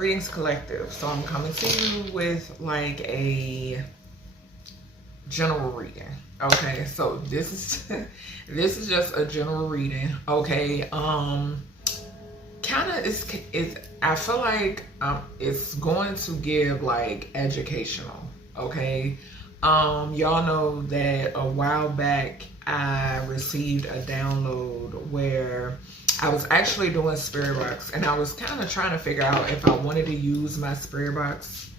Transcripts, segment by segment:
Greetings, collective. So I'm coming to you with like a general reading. Okay, so this is this is just a general reading. Okay, kind of is I feel like it's going to give like educational. Okay, y'all know that a while back I received a download where I was actually doing spirit box, and I was kind of trying to figure out if I wanted to use my spirit box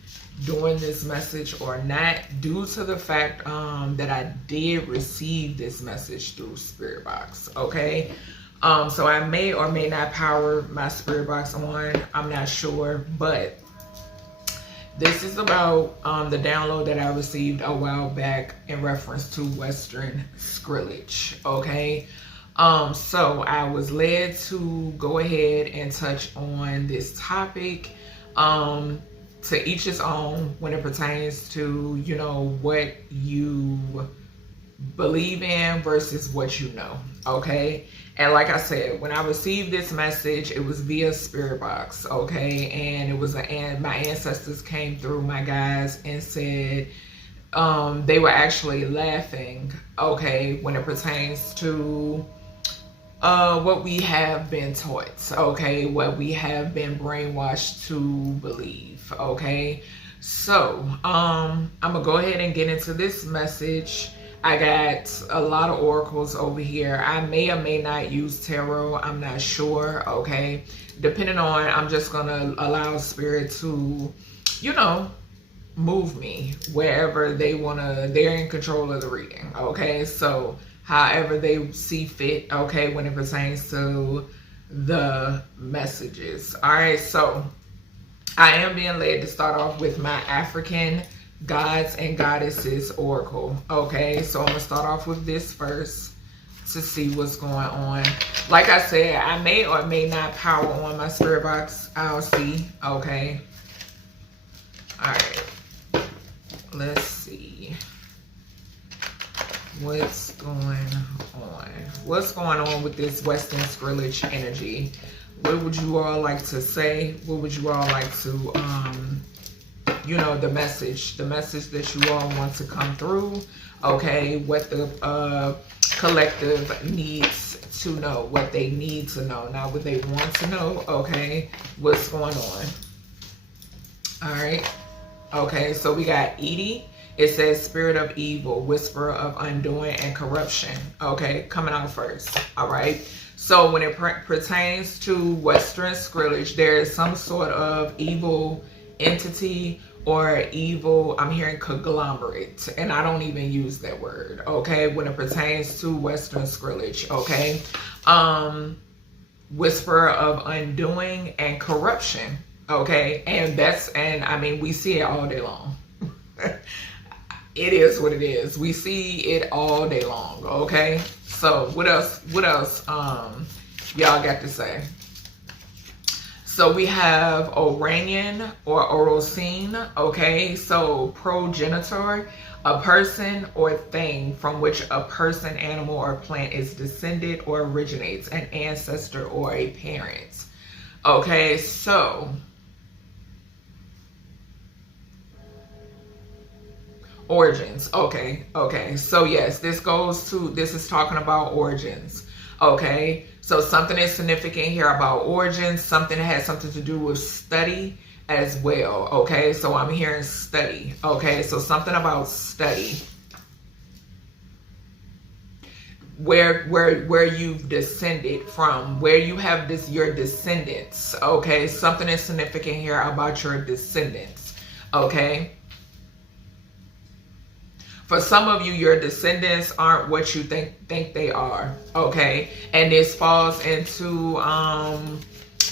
during this message or not, due to the fact that I did receive this message through spirit box. Okay, so I may or may not power my spirit box on, I'm not sure, but this is about the download that I received a while back in reference to Western Skrillage. Okay, so I was led to go ahead and touch on this topic. To each his own when it pertains to, you know, what you believe in versus what you know. Okay, and like I said, when I received this message, it was via spirit box. Okay, and it was and my ancestors came through, my guys, and said they were actually laughing. Okay, when it pertains to what we have been taught, okay, what we have been brainwashed to believe. Okay, so I'm gonna go ahead and get into this message. I got a lot of oracles over here. I may or may not use tarot, I'm not sure. Okay, depending on, I'm just gonna allow spirit to, you know, move me wherever they wanna. They're in control of the reading. Okay, so however they see fit, okay, when it pertains to the messages. All right, so I am being led to start off with my African Gods and Goddesses Oracle. Okay, so I'm going to start off with this first to see what's going on. Like I said, I may or may not power on my spirit box. I'll see. Okay. All right. Let's see. What's going on? What's going on with this Western Skrillage energy? What would you all like to say? What would you all like to, you know, the message that you all want to come through? Okay, what the collective needs to know, what they need to know, not what they want to know. Okay, what's going on? All right. Okay, so we got Edie. It says spirit of evil, whisperer of undoing and corruption. Okay, coming out first. All right. So when it pertains to Western Skrillage, there is some sort of evil entity or evil, I'm hearing conglomerate, and I don't even use that word. Okay, when it pertains to Western Skrillage. Okay, whisperer of undoing and corruption. Okay, and I mean, we see it all day long. It is what it is. We see it all day long. Okay, so what else y'all got to say? So we have Oranian or Orosine. Okay, so progenitor, a person or thing from which a person, animal, or plant is descended or originates, an ancestor or a parent. Okay, so origins. Okay, so yes, this is talking about origins. Okay, so something is significant here about origins, something that has something to do with study as well. Okay, so I'm hearing study. Okay, so something about study, where you've descended from, where you have your descendants. Okay, something is significant here about your descendants. Okay, for some of you, your descendants aren't what you think they are. Okay, and this falls into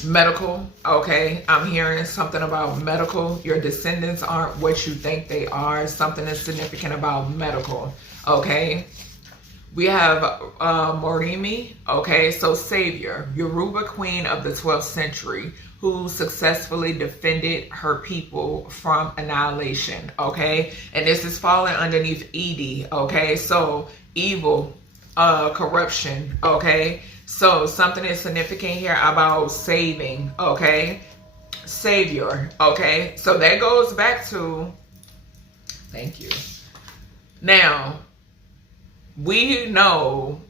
medical. Okay, I'm hearing something about medical. Your descendants aren't what you think they are. Something is significant about medical. Okay, we have Morimi. Okay, so savior, Yoruba queen of the 12th century, who successfully defended her people from annihilation. Okay, and this is falling underneath Edie. Okay, so evil, corruption. Okay, so something is significant here about saving. Okay, savior. Okay, so that goes back to, thank you. Now, we know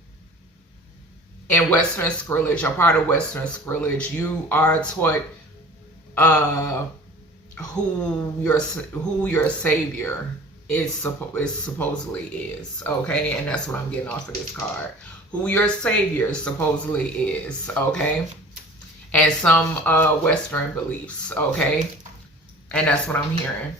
in Western Skrillage, a part of Western Skrillage, you are taught who your savior supposedly is. Okay, and that's what I'm getting off of this card. Who your savior supposedly is. Okay, and some Western beliefs. Okay, and that's what I'm hearing.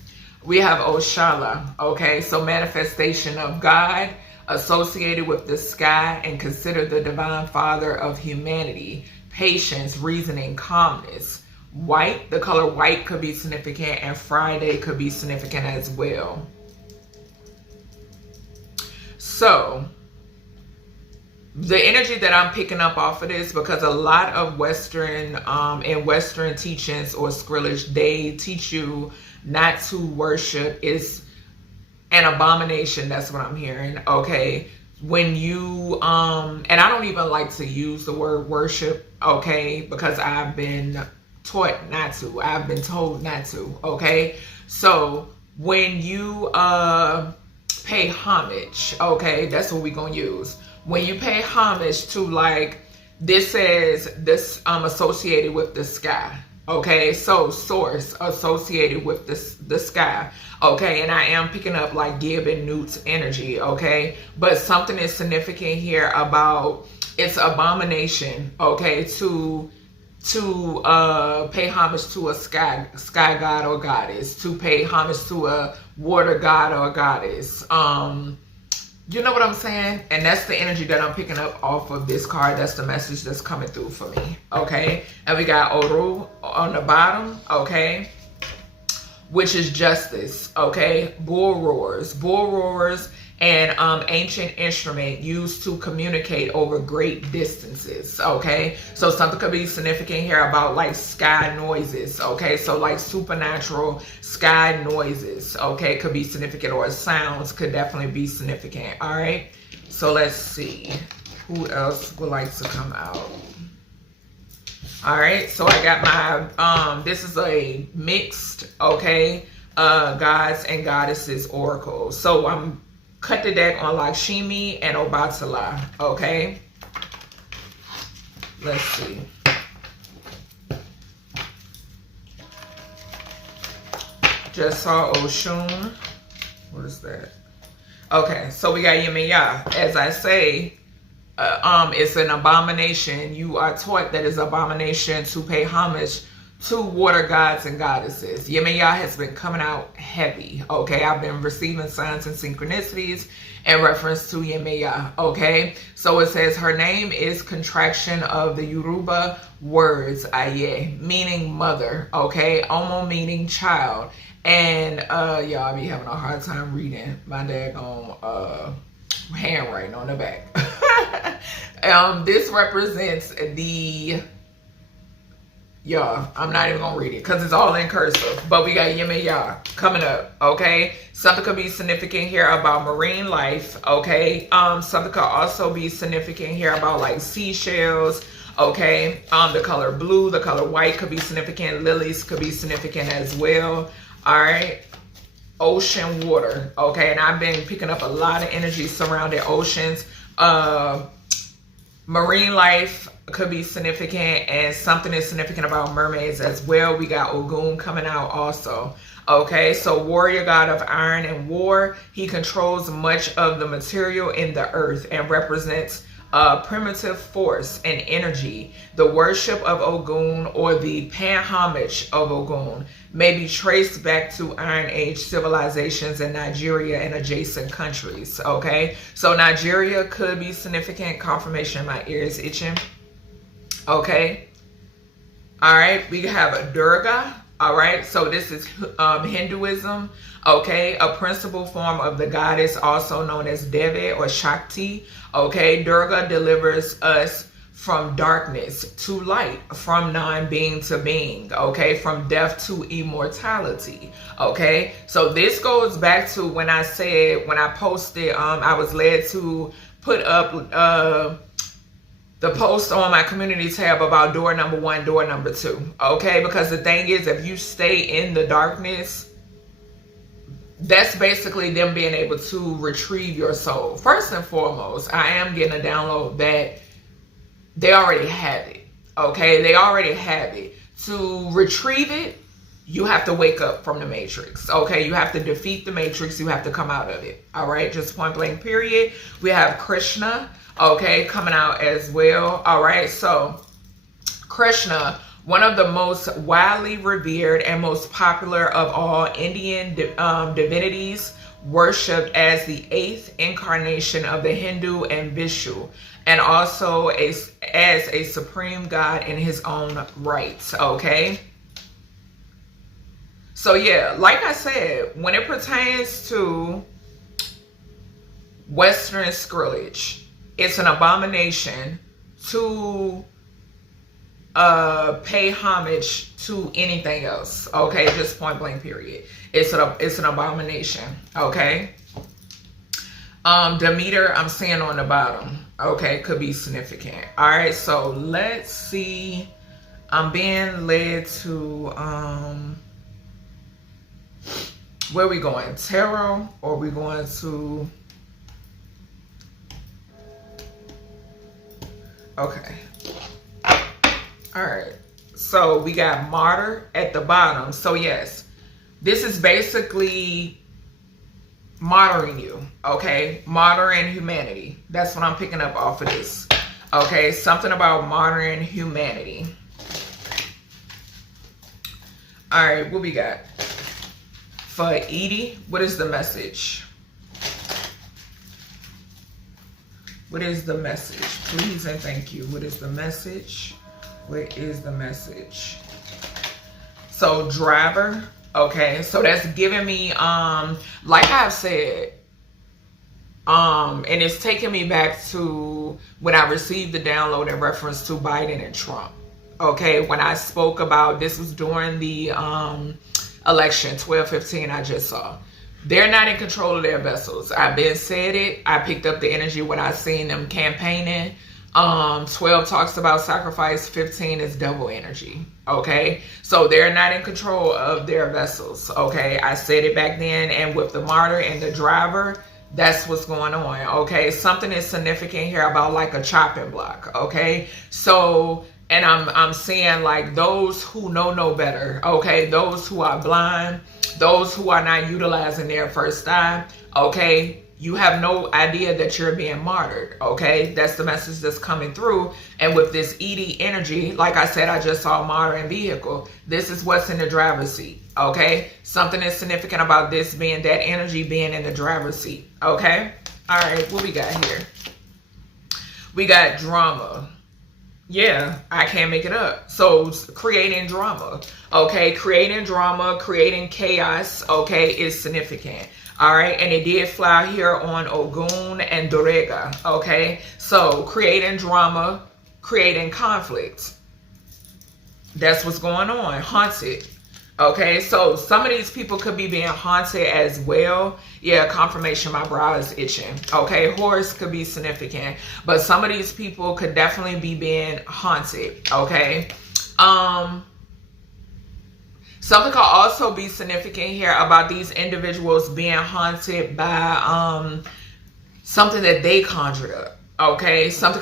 We have Oshala. Okay, so manifestation of God associated with the sky and considered the divine father of humanity. Patience, reasoning, calmness. White, the color white could be significant, and Friday could be significant as well. So, the energy that I'm picking up off of this, because a lot of Western, in Western teachings or Skrillage, they teach you not to worship. Is an abomination. That's what I'm hearing. Okay, when you and I don't even like to use the word worship, okay, because I've been taught not to. I've been told not to. Okay, so when you pay homage, okay, that's what we're gonna use. When you pay homage to, like, this says this associated with the sky. Okay, so source associated with the sky. Okay, and I am picking up like Gib and Newt's energy. Okay, but something is significant here about it's abomination. Okay, to pay homage to a sky god or goddess, to pay homage to a water god or goddess. You know what I'm saying? And that's the energy that I'm picking up off of this card. That's the message that's coming through for me. Okay, and we got Oru on the bottom. Okay, which is justice. Okay, bull roars, and ancient instrument used to communicate over great distances. Okay, so something could be significant here about like sky noises. Okay, so like supernatural sky noises. Okay, could be significant, or sounds could definitely be significant. All right, so let's see who else would like to come out. All right, so I got my this is a mixed, okay, gods and goddesses oracle. So I'm cut the deck on Lakshmi and Obatala. Okay, let's see. Just saw Oshun. What is that? Okay, so we got Yemaya. As I say, it's an abomination. You are taught that it's an abomination to pay homage to water gods and goddesses. Yemaya has been coming out heavy. Okay, I've been receiving signs and synchronicities in reference to Yemaya. Okay, so it says her name is contraction of the Yoruba words Aye, meaning mother. Okay, Omo meaning child. And y'all be having a hard time reading my daggone handwriting on the back. This represents the, y'all, I'm not even gonna read it because it's all in cursive, but we got Yemaya coming up. Okay, something could be significant here about marine life. Okay, something could also be significant here about like seashells. Okay, the color blue, the color white could be significant. Lilies could be significant as well. All right, ocean water. Okay, and I've been picking up a lot of energy surrounding oceans. Marine life could be significant, and something is significant about mermaids as well. We got Ogun coming out also. Okay, so warrior god of iron and war. He controls much of the material in the earth and represents primitive force and energy. The worship of Ogun, or the pan-homage of Ogun, may be traced back to Iron Age civilizations in Nigeria and adjacent countries. Okay, so Nigeria could be significant. Confirmation, my ear is itching. Okay, all right, we have a Durga. All right, so this is Hinduism. Okay, a principal form of the goddess, also known as Devi or Shakti. Okay, Durga delivers us from darkness to light, from non-being to being. Okay, from death to immortality. Okay, so this goes back to when I said, when I posted, I was led to put up the post on my community tab about door number 1, door number 2. Okay, because the thing is, if you stay in the darkness, that's basically them being able to retrieve your soul. First and foremost, I am getting a download that they already have it. Okay, they already have it. To retrieve it, you have to wake up from the matrix. Okay, you have to defeat the matrix. You have to come out of it. All right, just point blank period. We have Krishna, okay, coming out as well. All right, so Krishna, one of the most widely revered and most popular of all Indian divinities, worshipped as the 8th incarnation of the Hindu and Vishnu, and also as a supreme god in his own right. Okay, so yeah, like I said, when it pertains to Western scrillage, it's an abomination to pay homage to anything else. Okay, just point blank period. It's an abomination. Okay. Demeter, I'm seeing on the bottom. Okay, could be significant. All right, so let's see. I'm being led to where we going? Tarot, or we going to? Okay. All right. So we got martyr at the bottom. So yes, this is basically martyring you, okay? Martyring humanity. That's what I'm picking up off of this. Okay, something about martyring humanity. All right, what we got? For Edie, what is the message? What is the message? Please and thank you. What is the message? What is the message? So driver. Okay, so that's giving me, like I've said, and it's taking me back to when I received the download in reference to Biden and Trump. Okay, when I spoke about, this was during the election, 12/15, I just saw. They're not in control of their vessels. I've been said it. I picked up the energy when I seen them campaigning. 12 talks about sacrifice, 15 is double energy. Okay, so they're not in control of their vessels. Okay, I said it back then, and with the martyr and the driver, that's what's going on. Okay, something is significant here about like a chopping block. Okay, so, and I'm seeing like those who know no better. Okay, those who are blind, those who are not utilizing their first eye. Okay, you have no idea that you're being martyred. Okay, that's the message that's coming through. And with this ED energy, like I said, I just saw martyr and vehicle. This is what's in the driver's seat. Okay, something is significant about this being that energy being in the driver's seat. Okay, all right, what we got here? We got drama. Yeah, I can't make it up. So creating drama. Okay, creating drama, creating chaos. Okay, is significant. All right, and it did fly here on Ogun and Dorega. Okay, so creating drama, creating conflict. That's what's going on. Haunted. Okay, so some of these people could be being haunted as well. Yeah, confirmation, my brow is itching. Okay, horse could be significant, but some of these people could definitely be being haunted. Okay, something could also be significant here about these individuals being haunted by something that they conjured up. Okay, something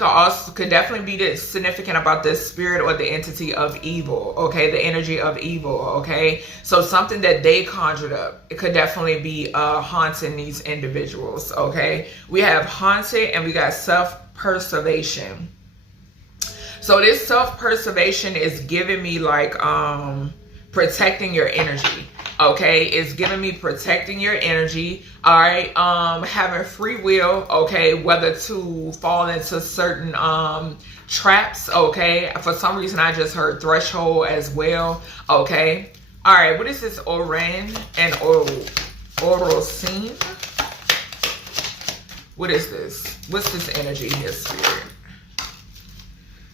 could definitely be significant about the spirit or the entity of evil. Okay, the energy of evil. Okay, so something that they conjured up, it could definitely be haunting these individuals. Okay, we have haunted and we got self-preservation. So this self-preservation is giving me like protecting your energy. Okay, it's giving me protecting your energy. All right, having free will. Okay, whether to fall into certain traps. Okay, for some reason I just heard threshold as well. Okay, all right, what is this oran and orosine? What is this? What's this energy here, spirit?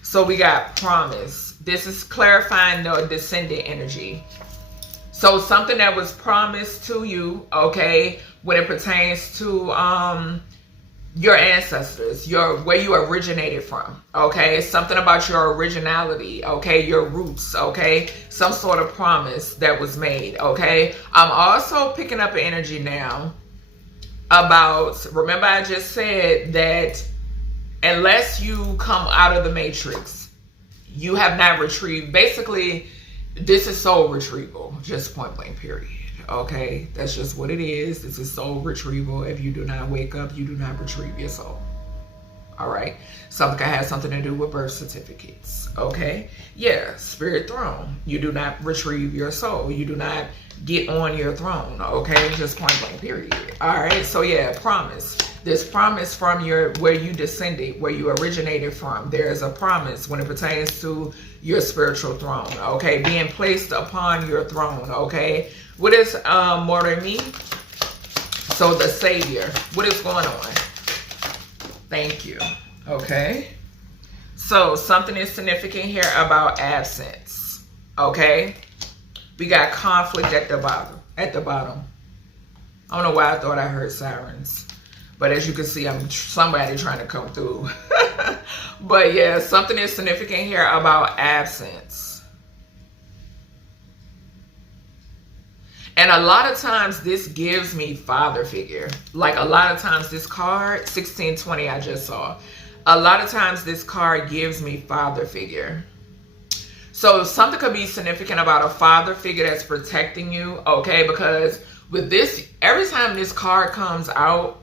So we got promise. This is clarifying the descendant energy. So something that was promised to you, okay, when it pertains to your ancestors, where you originated from, okay? Something about your originality, okay? Your roots, okay? Some sort of promise that was made, okay? I'm also picking up an energy now about, remember I just said that unless you come out of the matrix, you have not retrieved. Basically, this is soul retrieval, just point blank period. Okay, that's just what it is. This is soul retrieval. If you do not wake up, you do not retrieve your soul. All right, something can have something to do with birth certificates. Okay, yeah, spirit throne. You do not retrieve your soul. You do not get on your throne. Okay, just point blank period. All right, so yeah, promise. This promise from where you descended, where you originated from. There is a promise when it pertains to your spiritual throne. Okay, being placed upon your throne. Okay, what is more than me? So the Savior. What is going on? Thank you. Okay. So something is significant here about absence. Okay. We got conflict at the bottom. At the bottom. I don't know why I thought I heard sirens. But as you can see, I'm somebody trying to come through. But yeah, something is significant here about absence. And a lot of times this gives me father figure. Like a lot of times this card, 1620 I just saw. A lot of times this card gives me father figure. So something could be significant about a father figure that's protecting you. Okay, because with this, every time this card comes out,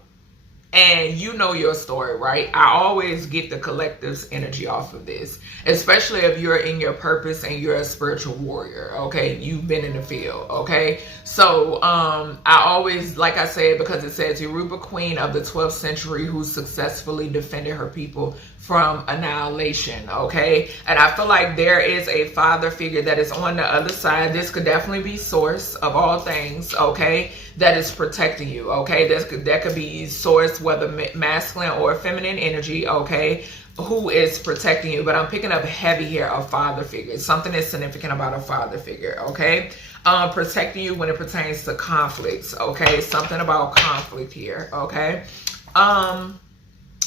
and you know your story, right? I always get the collective's energy off of this, especially if you're in your purpose and you're a spiritual warrior, okay? You've been in the field, okay? So I always, like I said, because it says Yoruba queen of the 12th century who successfully defended her people from annihilation, okay? And I feel like there is a father figure that is on the other side. This could definitely be source of all things, okay? That is protecting you, okay? That could be source, whether masculine or feminine energy, okay? Who is protecting you. But I'm picking up heavy here of father figure. Something is significant about a father figure, okay? Protecting you when it pertains to conflicts, okay? Something about conflict here, okay?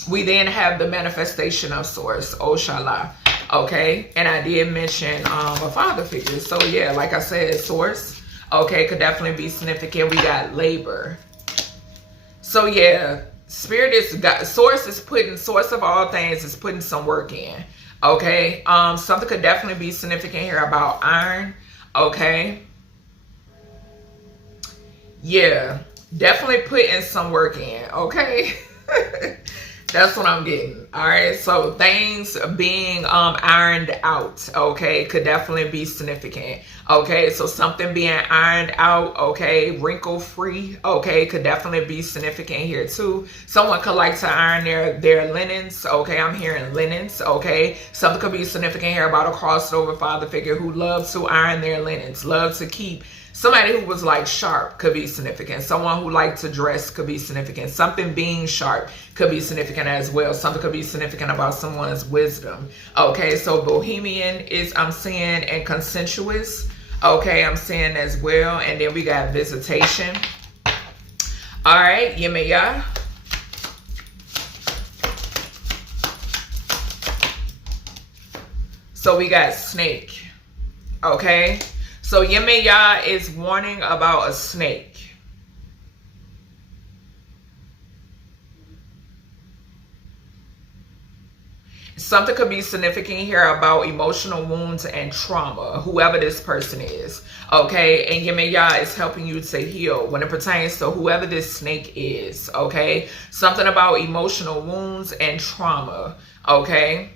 We then have the manifestation of source, Oshala, okay? And I did mention a father figure. So yeah, like I said, source, okay, could definitely be significant. We got labor. So yeah, spirit is source of all things is putting some work in. Okay. Something could definitely be significant here about iron. Okay. Yeah, definitely putting some work in. Okay. That's what I'm getting. All right. So things being ironed out, okay, could definitely be significant. Okay. So something being ironed out, okay, wrinkle free, okay, could definitely be significant here too. Someone could like to iron their linens. Okay. I'm hearing linens. Okay. Something could be significant here about a crossover father figure who loves to iron their linens, loves to keep. Somebody who was like sharp could be significant. Someone who liked to dress could be significant. Something being sharp could be significant as well. Something could be significant about someone's wisdom. Okay, so bohemian is, I'm seeing, and consensuous. Okay, I'm seeing as well. And then we got visitation. All right, Yemaya. So we got snake. Okay. So Yemaya is warning about a snake. Something could be significant here about emotional wounds and trauma, whoever this person is. Okay, and Yemaya is helping you to heal when it pertains to whoever this snake is. Okay, something about emotional wounds and trauma. Okay.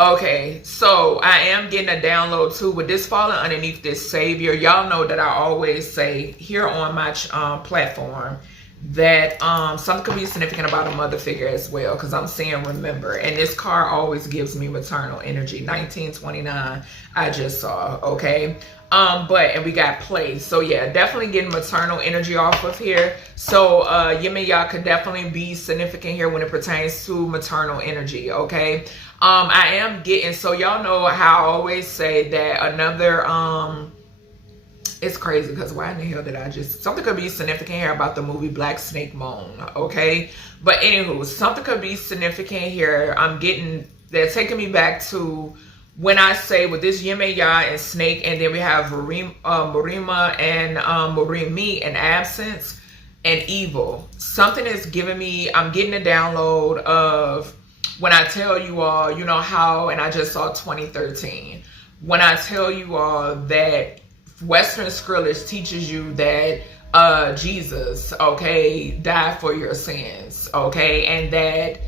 Okay, so I am getting a download too with this falling underneath this savior. Y'all know that I always say here on my platform that something could be significant about a mother figure as well, because I'm seeing remember, and this card always gives me maternal energy. 1929 I just saw. Okay, and we got play. So yeah, definitely getting maternal energy off of here. So Yemaya could definitely be significant here when it pertains to maternal energy. Okay, I am getting, so y'all know how I always say that another It's crazy because why in the hell did I just... Something could be significant here about the movie Black Snake Moan, okay? But anywho, something could be significant here. They're taking me back to when I say with this Yemaya and Snake, and then we have Marima and Marimi in absence and evil. Something is giving me... I'm getting a download of when I tell you all, you know how, and I just saw 2013. When I tell you all that Western Skrillage teaches you that Jesus, okay, died for your sins, okay, and that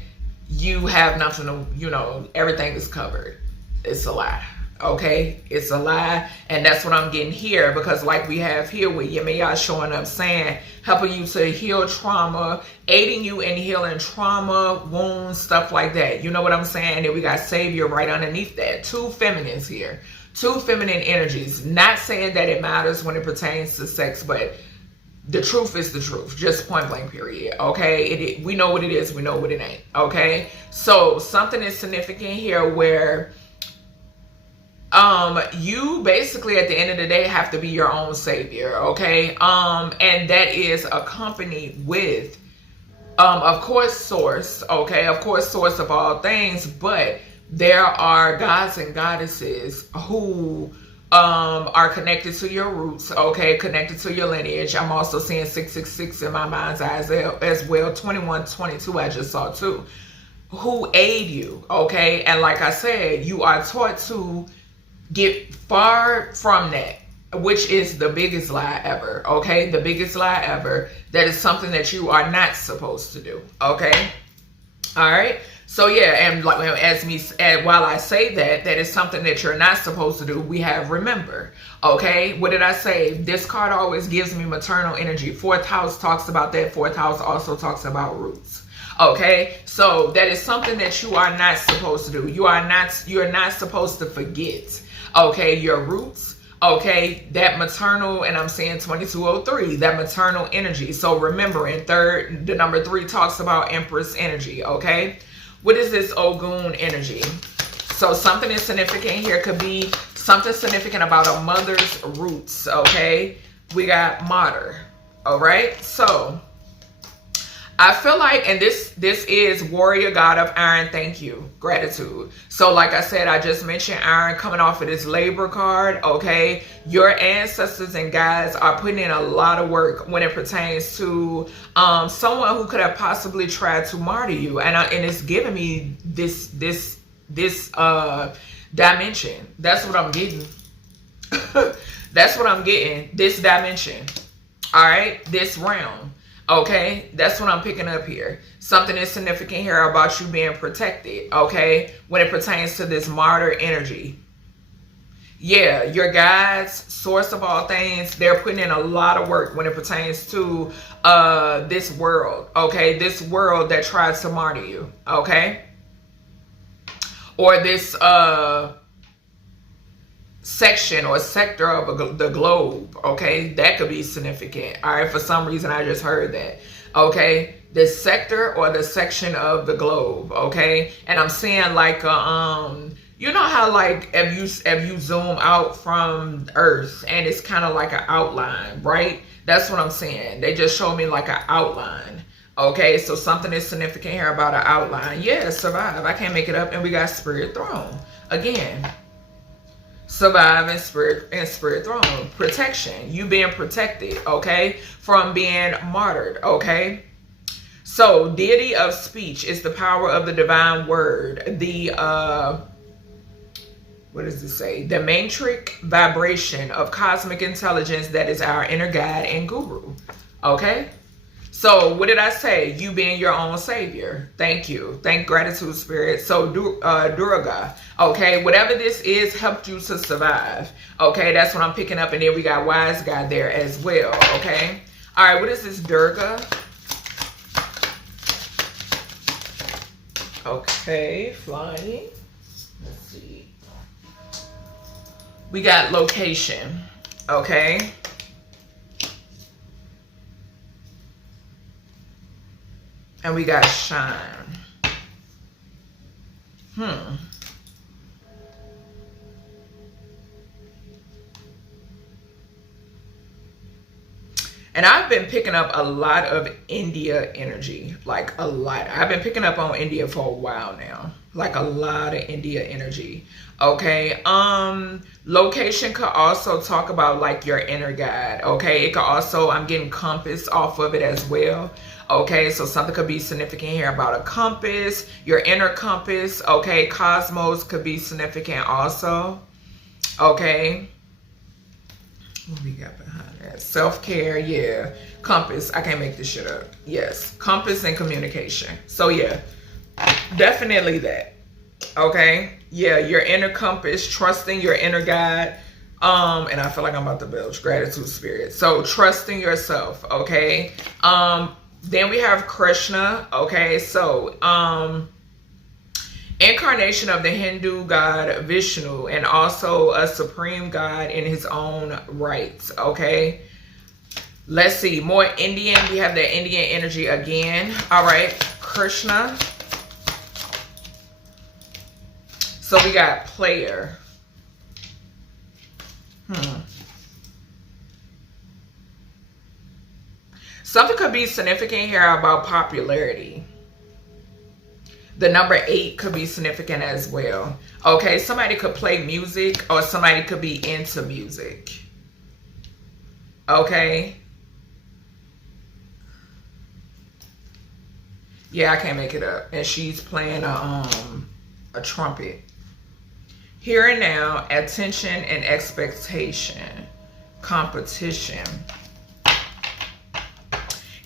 you have nothing to, you know, everything is covered. It's a lie, okay? It's a lie, and that's what I'm getting here, because like we have here with Yemaya showing up saying, helping you to heal trauma, aiding you in healing trauma, wounds, stuff like that. You know what I'm saying? And then we got Savior right underneath that. Two feminines here. Two feminine energies. Not saying that it matters when it pertains to sex, but the truth is the truth. Just point blank period. Okay? We know what it is. We know what it ain't. Okay? So something is significant here where you basically at the end of the day have to be your own savior. Okay? And that is accompanied with of course source. Okay? Of course source of all things, but there are gods and goddesses who are connected to your roots, okay, connected to your lineage. I'm also seeing 666 in my mind's eye as well. 2122 I just saw too, who aid you, okay? And like I said, you are taught to get far from that, which is the biggest lie ever, okay? The biggest lie ever. That is something that you are not supposed to do, okay? All right? So yeah, and like while I say that is something that you're not supposed to do, we have remember. Okay, what did I say? This card always gives me maternal energy. Fourth house talks about that. Fourth house also talks about roots. Okay, so that is something that you are not supposed to do. You're not supposed to forget. Okay, your roots. Okay, that maternal, and I'm saying 2203, that maternal energy. So remembering, the number 3 talks about Empress energy. Okay. What is this Ogun energy? So something is significant here. Could be something significant about a mother's roots, okay? We got martyr, all right? So I feel like, and this is warrior god of iron, thank you, gratitude. So like I said, I just mentioned iron coming off of this labor card, okay? Your ancestors and guides are putting in a lot of work when it pertains to someone who could have possibly tried to martyr you. And it's giving me this dimension. That's what I'm getting. That's what I'm getting, this dimension, all right? This realm. Okay, that's what I'm picking up here. Something is significant here about you being protected, okay, when it pertains to this martyr energy. Yeah, your guides, source of all things, they're putting in a lot of work when it pertains to this world, okay, this world that tries to martyr you, okay, or this section or sector of the globe, okay? That could be significant. All right, for some reason I just heard that, okay? This sector or the section of the globe, okay? And I'm saying like you know how like if you zoom out from Earth and it's kind of like an outline, right? That's what I'm saying. They just showed me like an outline. Okay, so something is significant here about an outline. Yeah, survive. I can't make it up. And we got spirit throne again. Survive and spirit throne. Protection. You being protected, okay, from being martyred, okay. So deity of speech is the power of the divine word. The what does it say? The matrix vibration of cosmic intelligence that is our inner guide and guru, okay. So what did I say? You being your own savior. Thank you. Thank gratitude, spirit. So Durga. Okay, whatever this is helped you to survive. Okay, that's what I'm picking up. And then we got wise guy there as well. Okay. All right, what is this Durga? Okay, flying. Let's see. We got location. Okay. And we got shine. And I've been picking up a lot of India energy, like a lot. I've been picking up on India for a while now, like a lot of India energy. Okay. Location could also talk about like your inner guide. Okay. It could also, I'm getting compass off of it as well. Okay. So something could be significant here about a compass, your inner compass. Okay. Cosmos could be significant also. Okay. What we got behind that? Self-care, yeah. Compass, I can't make this shit up. Yes, compass and communication. So yeah, definitely that. Okay, yeah, your inner compass, trusting your inner guide. And I feel like I'm about to belch, gratitude spirit. So trusting yourself, okay. Then we have Krishna, okay. So incarnation of the Hindu god Vishnu, and also a supreme god in his own right. Okay, let's see, more Indian. We have the Indian energy again. All right, Krishna. So we got player. Something could be significant here about popularity. The number 8 could be significant as well. Okay, somebody could play music, or somebody could be into music. Okay. Yeah, I can't make it up. And she's playing a trumpet. Here and now, attention and expectation. Competition.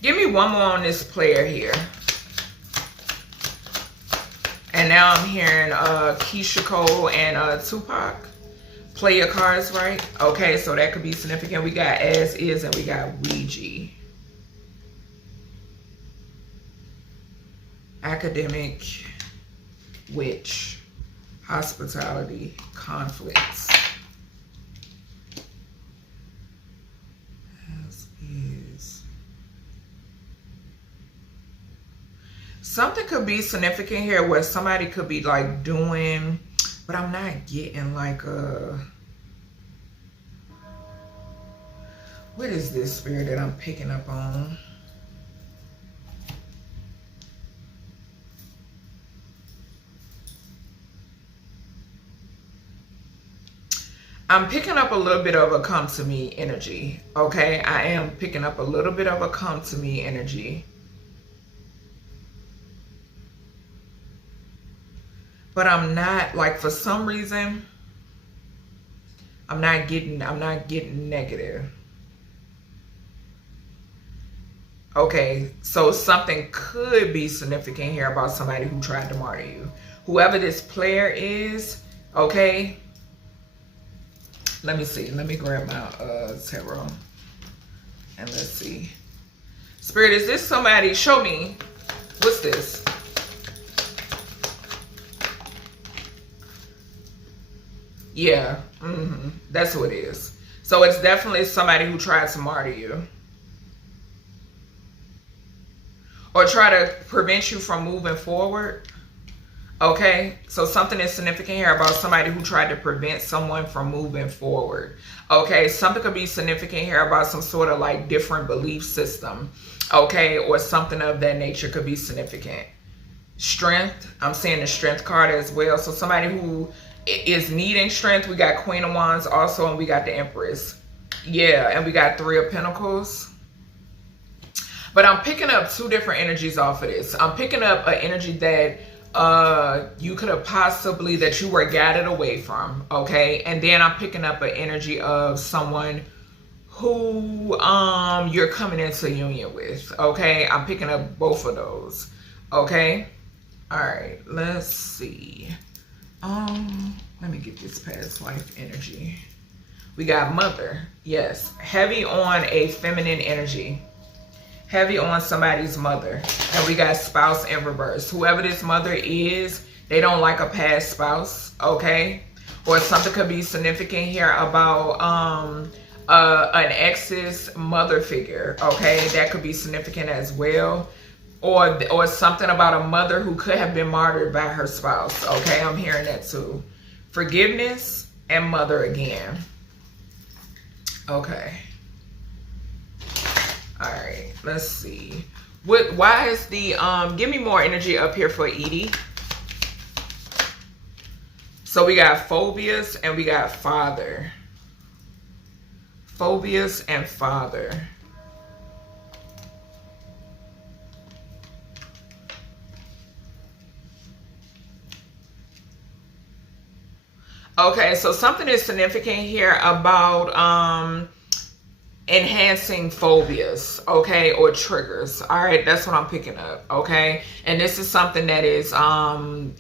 Give me one more on this player here. And now I'm hearing Keisha Cole and Tupac. Play your cards right. Okay, so that could be significant. We got as is and we got Ouija. Academic, witch, hospitality, conflicts. As is. Something could be significant here where somebody could be like doing, but I'm not getting like a, what is this spirit that I'm picking up on? I'm picking up a little bit of a come to me energy. Okay, I am picking up a little bit of a come to me energy. But I'm not, like, for some reason, I'm not getting negative. Okay, so something could be significant here about somebody who tried to martyr you. Whoever this player is, okay. Let me see. Let me grab my tarot. And let's see. Spirit, is this somebody? Show me. What's this? Yeah. That's who it is. So it's definitely somebody who tried to martyr you. Or try to prevent you from moving forward. Okay, so something is significant here about somebody who tried to prevent someone from moving forward. Okay, something could be significant here about some sort of like different belief system. Okay, or something of that nature could be significant. Strength, I'm seeing the strength card as well. So somebody who is needing strength. We got Queen of Wands also, and we got the Empress. Yeah, and we got 3 of Pentacles. But I'm picking up 2 different energies off of this. I'm picking up an energy that you could have possibly, that you were guided away from, okay? And then I'm picking up an energy of someone who you're coming into union with, okay? I'm picking up both of those, okay? All right, let's see. Let me get this past life energy. We got mother, yes, heavy on a feminine energy. Heavy on somebody's mother. And we got spouse in reverse. Whoever this mother is, they don't like a past spouse, okay? Or something could be significant here about an ex's mother figure, okay? That could be significant as well. Or something about a mother who could have been martyred by her spouse, okay? I'm hearing that too. Forgiveness and mother again. Okay. All right, let's see. Why is the, give me more energy up here for Edie. So we got phobias and we got father. Phobias and father. Okay, so something is significant here about enhancing phobias, okay, or triggers. All right, that's what I'm picking up, okay? And this is something that is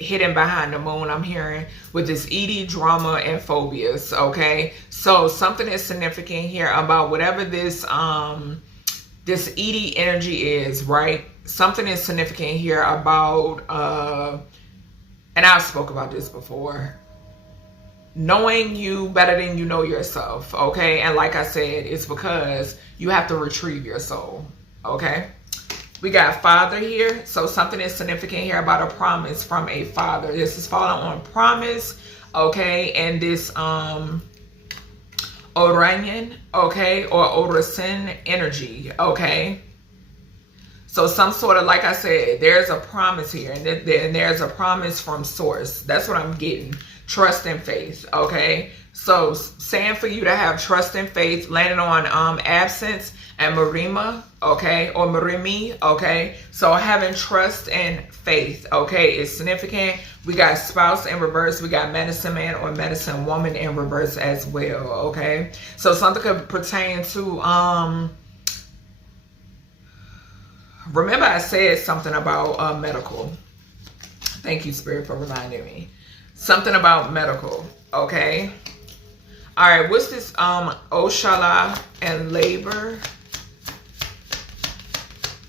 hidden behind the moon, I'm hearing, with this ED, drama, and phobias, okay? So something is significant here about whatever this this ED energy is, right? Something is significant here about, and I've spoke about this before, knowing you better than you know yourself, okay? And like I said, it's because you have to retrieve your soul, okay? We got father here, so something is significant here about a promise from a father. This is falling on promise, okay? And this Orion, okay, or Orasin energy, okay? So some sort of, like I said, there's a promise here, and there's a promise from source. That's what I'm getting. Trust and faith, okay? So saying for you to have trust and faith, landing on absence and marima, okay, or marimi, okay? So having trust and faith, okay, is significant. We got spouse in reverse. We got medicine man or medicine woman in reverse as well, okay? So something could pertain to, remember I said something about medical. Thank you, Spirit, for reminding me. Something about medical, okay? All right, what's this? Oshala and labor.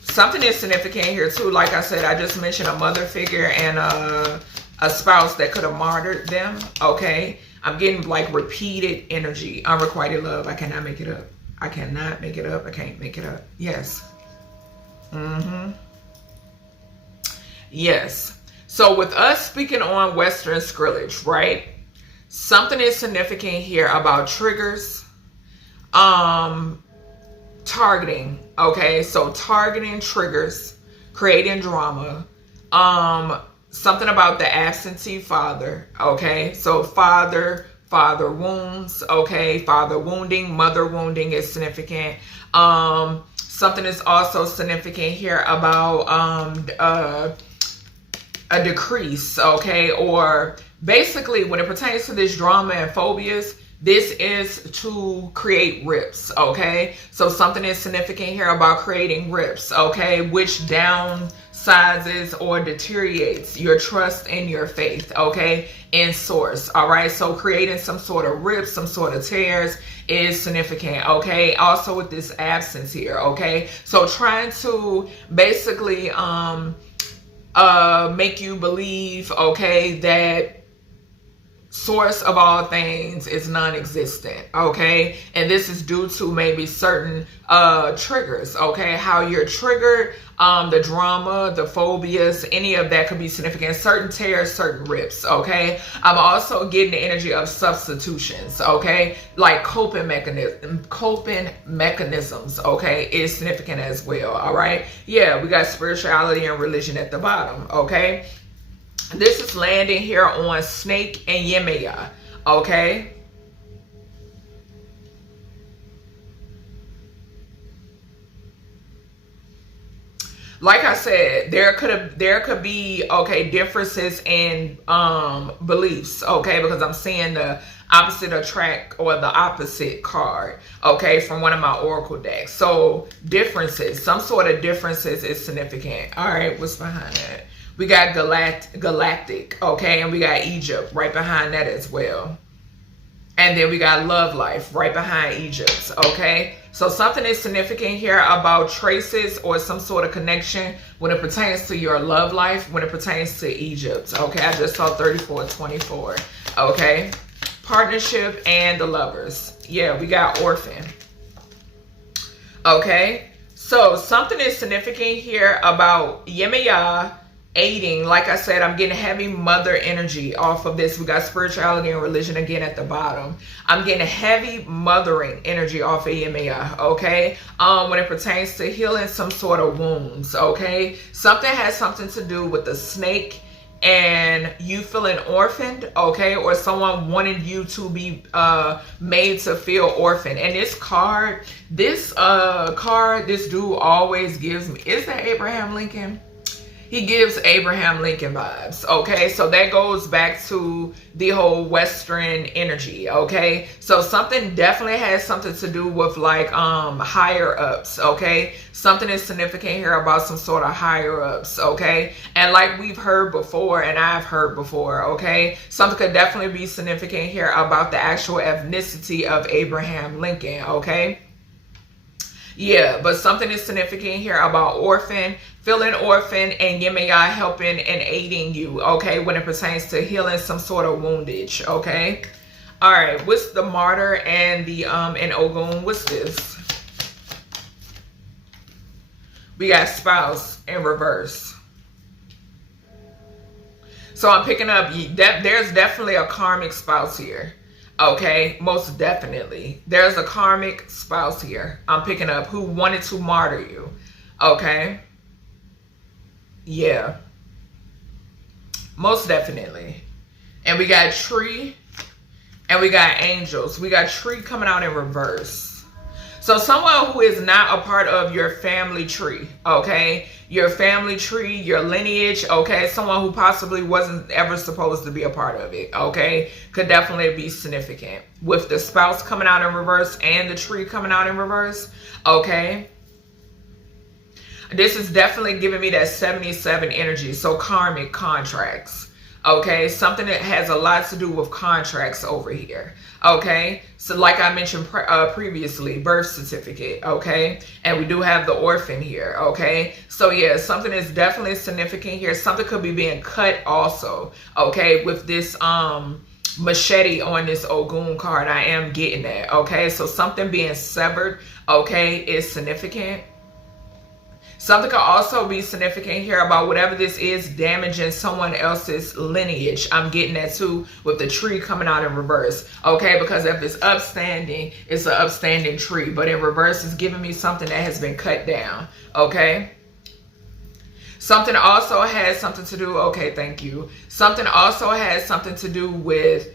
Something is significant here too. Like I said, I just mentioned a mother figure and a spouse that could have martyred them, okay? I'm getting like repeated energy, unrequited love. I cannot make it up. I cannot make it up. I can't make it up. Yes. Yes. So with us speaking on Western Skrillage, right? Something is significant here about triggers, targeting, okay? So targeting triggers, creating drama, something about the absentee father, okay? So father wounds, okay? Father wounding, mother wounding is significant. Something is also significant here about a decrease, okay? Or basically when it pertains to this drama and phobias, this is to create rips, okay? So something is significant here about creating rips, okay? Which downsizes or deteriorates your trust and your faith, okay? In source, all right? So creating some sort of rips, some sort of tears is significant, okay? Also with this absence here, okay? So trying to basically make you believe, okay, that source of all things is non-existent, okay? And this is due to maybe certain triggers, okay? How you're triggered, the drama, the phobias, any of that could be significant. Certain tears, certain rips, okay? I'm also getting the energy of substitutions, okay? Like coping mechanisms, okay, is significant as well, all right? Yeah, we got spirituality and religion at the bottom, okay? This is landing here on Snake and Yemaya, okay? Like I said, there could be, okay, differences in beliefs, okay? Because I'm seeing the opposite attract or the opposite card, okay, from one of my oracle decks. So differences, some sort of differences is significant. All right, what's behind that? We got galactic, okay, and we got Egypt right behind that as well. And then we got love life right behind Egypt, okay? So something is significant here about traces or some sort of connection when it pertains to your love life, when it pertains to Egypt, okay? I just saw 3424, okay? Partnership and the lovers. Yeah, we got orphan, okay? So something is significant here about Yemaya aiding. Like I said, I'm getting heavy mother energy off of this. We got spirituality and religion again at the bottom. I'm getting heavy mothering energy off of EMAI, okay? When it pertains to healing some sort of wounds, okay? Something has something to do with the snake and you feeling orphaned, okay? Or someone wanted you to be made to feel orphaned. And this card, this dude always gives me, is that Abraham Lincoln? He gives Abraham Lincoln vibes, okay? So that goes back to the whole Western energy, okay? So something definitely has something to do with like higher ups, okay? Something is significant here about some sort of higher ups, okay? And like we've heard before, and I've heard before, okay? Something could definitely be significant here about the actual ethnicity of Abraham Lincoln, okay? Yeah, but something is significant here about orphan, feeling orphan, and Yemaya helping and aiding you, okay, when it pertains to healing some sort of woundage, okay? All right, what's the martyr and the and Ogun? What's this? We got spouse in reverse. So I'm picking up that there's definitely a karmic spouse here. Okay, most definitely. There's a karmic spouse here I'm picking up who wanted to martyr you. Okay. Yeah. Most definitely. And we got tree and we got angels. We got tree coming out in reverse. So someone who is not a part of your family tree, okay? Your family tree, your lineage, okay? Someone who possibly wasn't ever supposed to be a part of it, okay? Could definitely be significant. With the spouse coming out in reverse and the tree coming out in reverse, okay? This is definitely giving me that 77 energy, so karmic contracts. Okay, something that has a lot to do with contracts over here. Okay, so like I mentioned previously, birth certificate. Okay, and we do have the orphan here. Okay, so yeah, something is definitely significant here. Something could be being cut also. Okay, with this machete on this Ogun card, I am getting that. Okay, so something being severed, okay, is significant. Something could also be significant here about whatever this is damaging someone else's lineage. I'm getting that too with the tree coming out in reverse. Okay, because if it's upstanding, it's an upstanding tree. But in reverse, it's giving me something that has been cut down. Okay. Something also has something to do, okay, thank you. Something also has something to do with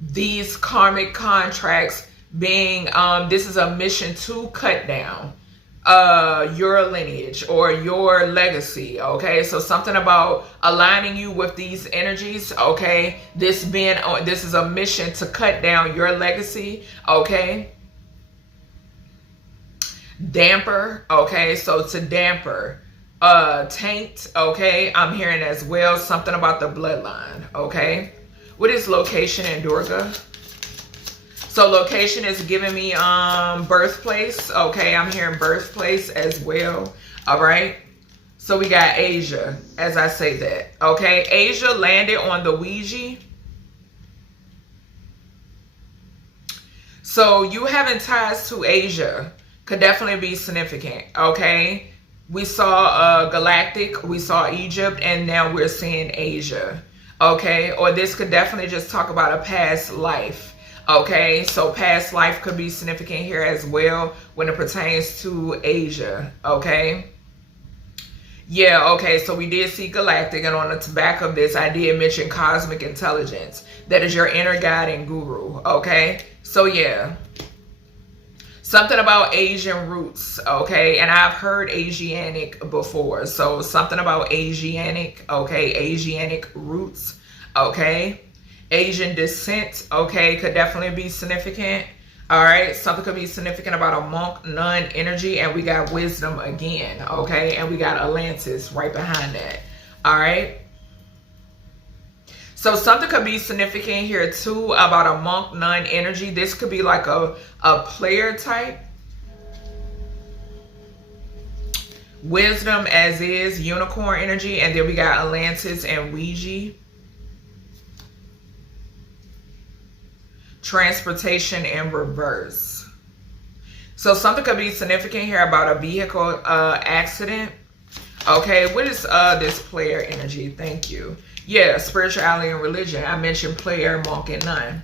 these karmic contracts being, this is a mission to cut down your lineage or your legacy. Okay, so something about aligning you with these energies. Okay, this is a mission to cut down your legacy. Okay, damper. Okay, so to damper, taint. Okay, I'm hearing as well something about the bloodline. Okay, what is location in Durga? So location is giving me birthplace. Okay, I'm hearing birthplace as well. All right. So we got Asia, as I say that. Okay, Asia landed on the Ouija. So you having ties to Asia could definitely be significant. Okay, we saw Galactic, we saw Egypt, and now we're seeing Asia. Okay, or this could definitely just talk about a past life. Okay, so past life could be significant here as well when it pertains to Asia. Okay, yeah, okay, so we did see Galactic, and on the back of this I did mention cosmic intelligence. That is your inner guide and guru. Okay, so yeah, something about Asian roots. Okay, and I've heard Asianic before, so something about Asianic. Okay, Asianic roots. Okay, Asian descent, okay, could definitely be significant. All right, something could be significant about a monk, nun energy, and we got wisdom again, okay, and we got Atlantis right behind that. All right, so something could be significant here too about a monk, nun energy. This could be like a player type. Wisdom as is, unicorn energy, and then we got Atlantis and Ouija. Transportation in reverse. So something could be significant here about a vehicle accident. Okay, what is this player energy? Thank you. Yeah, spirituality and religion. I mentioned player, monk, and nun.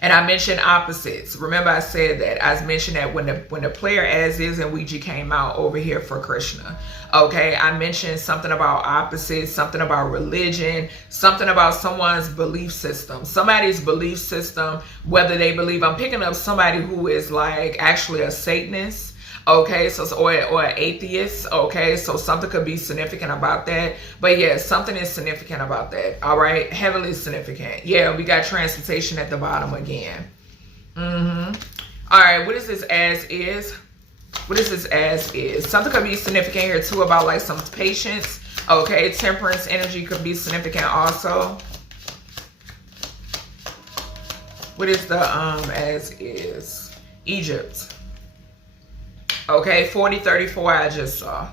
And I mentioned opposites. Remember I said that. I mentioned that when the player as is and Ouija came out over here for Krishna. Okay, I mentioned something about opposites, something about religion, something about someone's belief system. Somebody's belief system, whether they believe, I'm picking up somebody who is like actually a Satanist. Okay, so or an atheist. Okay, so something could be significant about that. But yeah, something is significant about that. All right, heavily significant. Yeah, we got transmutation at the bottom again. All right, what is this as is? What is this as is? Something could be significant here too about like some patience. Okay, temperance energy could be significant also. What is the as is? Egypt. Okay, 4034 I just saw.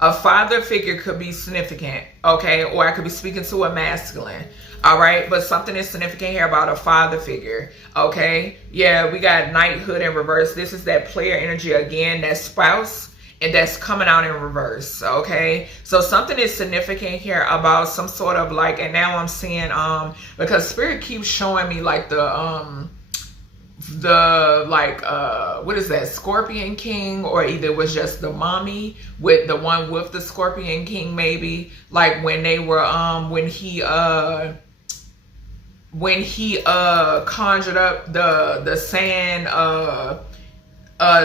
A father figure could be significant, okay? Or I could be speaking to a masculine, all right? But something is significant here about a father figure, okay? Yeah, we got knighthood in reverse. This is that player energy again, that spouse, and that's coming out in reverse, okay? So something is significant here about some sort of like, and now I'm seeing, because Spirit keeps showing me like what is that, Scorpion King, or either it was just the mommy with the one with the Scorpion King, maybe like when they were when he conjured up the sand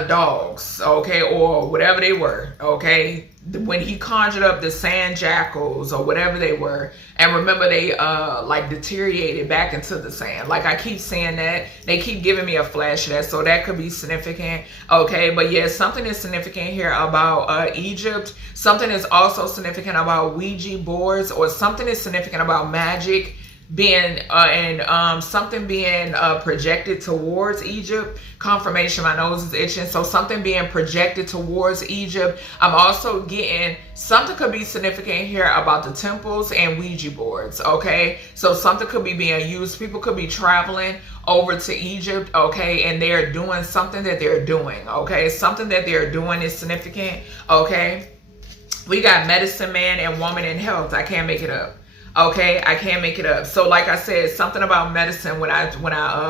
dogs, okay, or whatever they were, okay, when he conjured up the sand jackals or whatever they were, and remember they like deteriorated back into the sand. Like I keep saying that, they keep giving me a flash of that, so that could be significant, okay? But yeah, something is significant here about Egypt. Something is also significant about Ouija boards, or something is significant about magic being something being projected towards Egypt. Confirmation, my nose is itching. So something being projected towards Egypt. I'm also getting something could be significant here about the temples and Ouija boards, okay? So something could be being used. People could be traveling over to Egypt, okay, and they're doing something that they're doing, okay? Something that they're doing is significant, okay? We got medicine man and woman in health. I can't make it up. Okay, I can't make it up. So like I said, something about medicine when I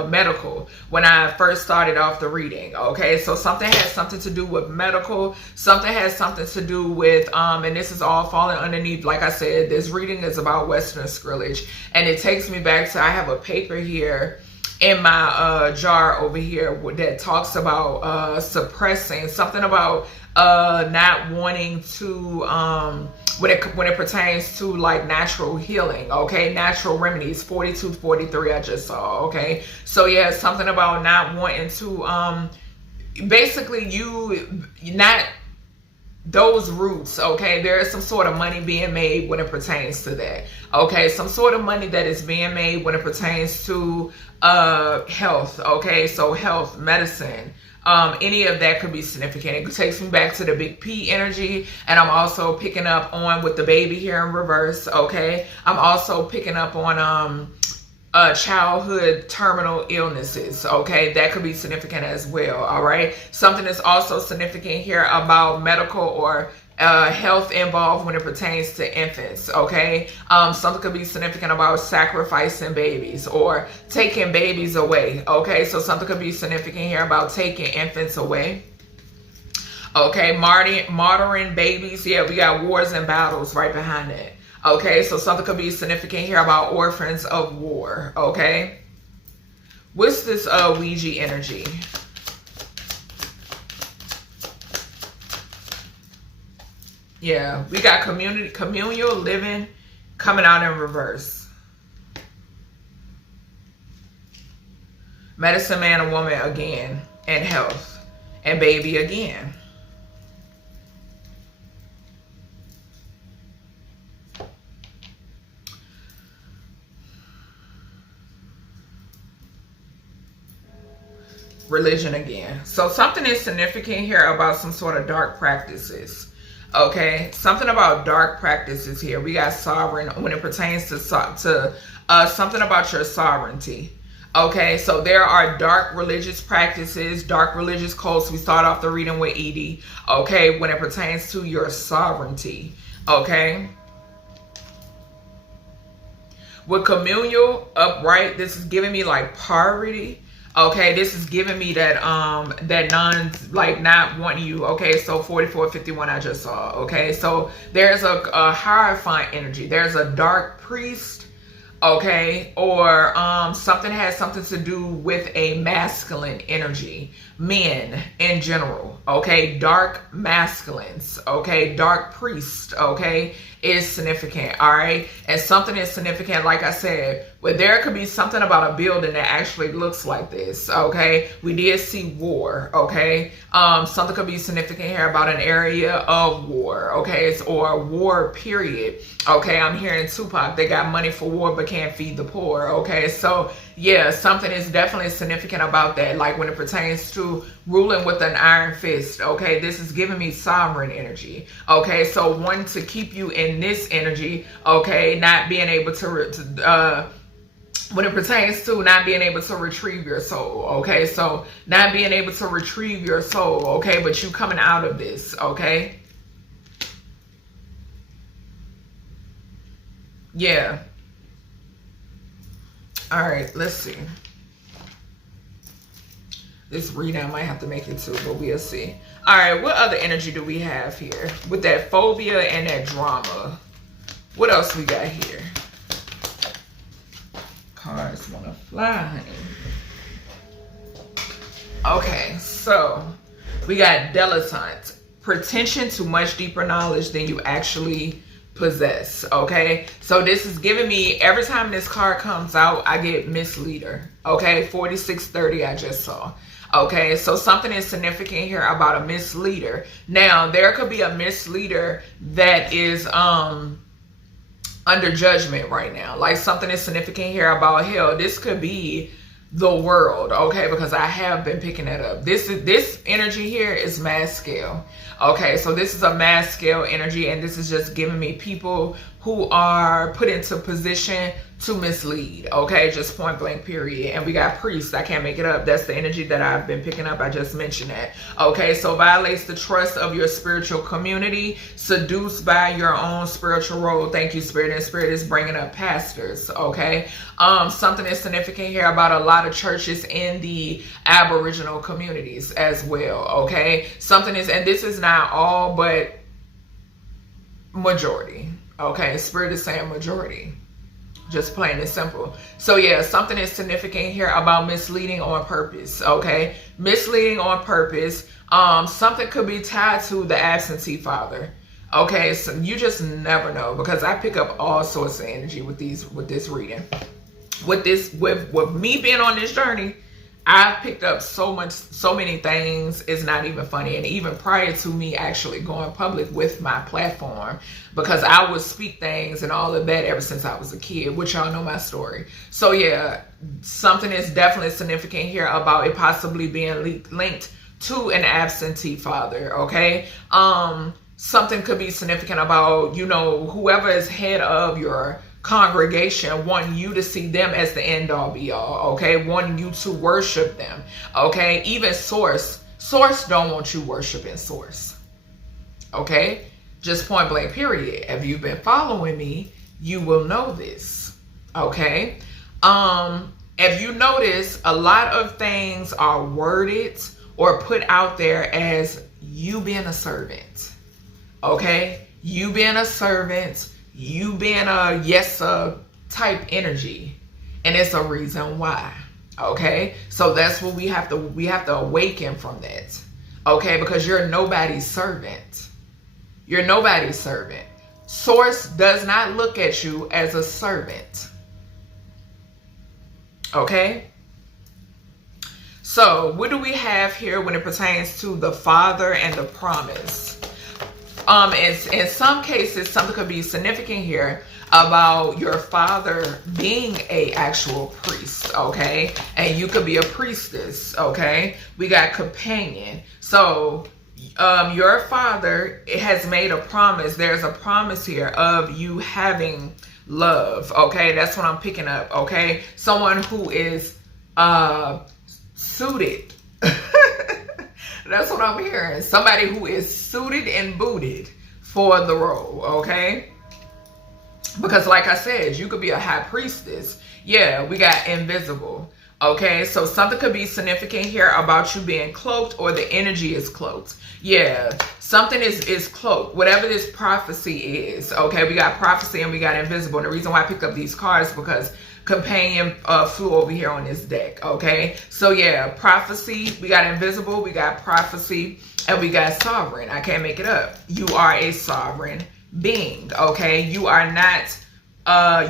medical, when I first started off the reading. Okay, so something has something to do with medical, something has something to do with and this is all falling underneath. Like I said, this reading is about Western Skrillage, and it takes me back to, I have a paper here in my jar over here that talks about suppressing, something about not wanting to when it pertains to like natural healing, okay, natural remedies. 4243 I just saw, okay? So yeah, something about not wanting to basically not those roots, okay? There is some sort of money being made when it pertains to that, okay? Some sort of money that is being made when it pertains to health, okay? So health, medicine, any of that could be significant. It takes me back to the big P energy, and I'm also picking up on with the baby here in reverse, okay? I'm also picking up on childhood terminal illnesses, okay? That could be significant as well, all right? Something is also significant here about medical or health involved when it pertains to infants, okay? Something could be significant about sacrificing babies or taking babies away, okay? So something could be significant here about taking infants away. Okay, martyring babies. Yeah, we got wars and battles right behind it. Okay, so something could be significant here about orphans of war, okay? What's this Ouija energy? Yeah, we got communal living coming out in reverse. Medicine man and woman again, and health, and baby again. Religion again. So something is significant here about some sort of dark practices. Okay, something about dark practices here. We got sovereign when it pertains to something about your sovereignty. Okay, so there are dark religious practices, dark religious cults. We start off the reading with Edie. Okay, when it pertains to your sovereignty. Okay. With communal upright, this is giving me like poverty. Okay, this is giving me that that nuns like not wanting you. Okay, so 4451 I just saw. Okay, so there's a hierophant energy. There's a dark priest. Okay, or something has something to do with a masculine energy, men in general. Okay, dark masculines. Okay, dark priest. Okay, is significant. All right, and something is significant, like I said, but there could be something about a building that actually looks like this. Okay, we did see war. Okay, something could be significant here about an area of war. Okay, it's or a war period. Okay, I'm hearing Tupac. They got money for war but can't feed the poor. Okay, so yeah, something is definitely significant about that. Like when it pertains to ruling with an iron fist. Okay, this is giving me sovereign energy. Okay, so one to keep you in this energy. Okay, not being able to when it pertains to not being able to retrieve your soul. Okay, so not being able to retrieve your soul. Okay, but you coming out of this. Okay. Yeah. All right, let's see. This reading I might have to make it too, but we'll see. All right, what other energy do we have here? With that phobia and that drama. What else we got here? Cards want to fly, honey. Okay, so we got dilettante. Pretension to much deeper knowledge than you actually possess. Okay, so this is giving me, every time this card comes out, I get misleader. Okay, 4630 I just saw. Okay, so something is significant here about a misleader. Now there could be a misleader that is under judgment right now. Like something is significant here about hell. This could be the world, okay, because I have been picking that up. This energy here is mass scale. Okay, so this is a mass scale energy, and this is just giving me people who are put into position to mislead. Okay, just point blank period. And we got priests. I can't make it up. That's the energy that I've been picking up. I just mentioned that. Okay, so violates the trust of your spiritual community, seduced by your own spiritual role. Thank you, Spirit. And Spirit is bringing up pastors. Okay, something is significant here about a lot of churches in the Aboriginal communities as well. Okay, something is, and this is not all, but majority. Okay, Spirit is saying majority. Just plain and simple. So yeah, something is significant here about misleading on purpose. Okay, misleading on purpose. Something could be tied to the absentee father. Okay, so you just never know, because I pick up all sorts of energy with this reading. With me being on this journey, I've picked up so many things. It's not even funny. And even prior to me actually going public with my platform, because I would speak things and all of that ever since I was a kid, which y'all know my story. So yeah, something is definitely significant here about it possibly being linked to an absentee father. Okay, something could be significant about, you know, whoever is head of your congregation wanting you to see them as the end all be all. Okay, wanting you to worship them. Okay, even source don't want you worshiping source. Okay, just point blank period. If you've been following me, you will know this. Okay, if you notice, a lot of things are worded or put out there as you being a servant. Okay, you being a servant, you being a yes sir type energy, and it's a reason why. Okay, so that's what we have to awaken from that. Okay, because you're nobody's servant. You're nobody's servant. Source does not look at you as a servant. Okay, so what do we have here when it pertains to the Father and the promise? In some cases, something could be significant here about your father being a actual priest, okay? And you could be a priestess, okay? We got companion. So your father has made a promise. There's a promise here of you having love, okay? That's what I'm picking up, okay? Someone who is suited. That's what I'm hearing. Somebody who is suited and booted for the role, okay? Because like I said, you could be a high priestess. Yeah, we got invisible. Okay, so something could be significant here about you being cloaked, or the energy is cloaked. Yeah, something is cloaked. Whatever this prophecy is. Okay, we got prophecy and we got invisible. And the reason why I picked up these cards is because companion flew over here on this deck. Okay, so yeah, prophecy, we got invisible, we got prophecy, and we got sovereign. I can't make it up. You are a sovereign being. Okay, you are not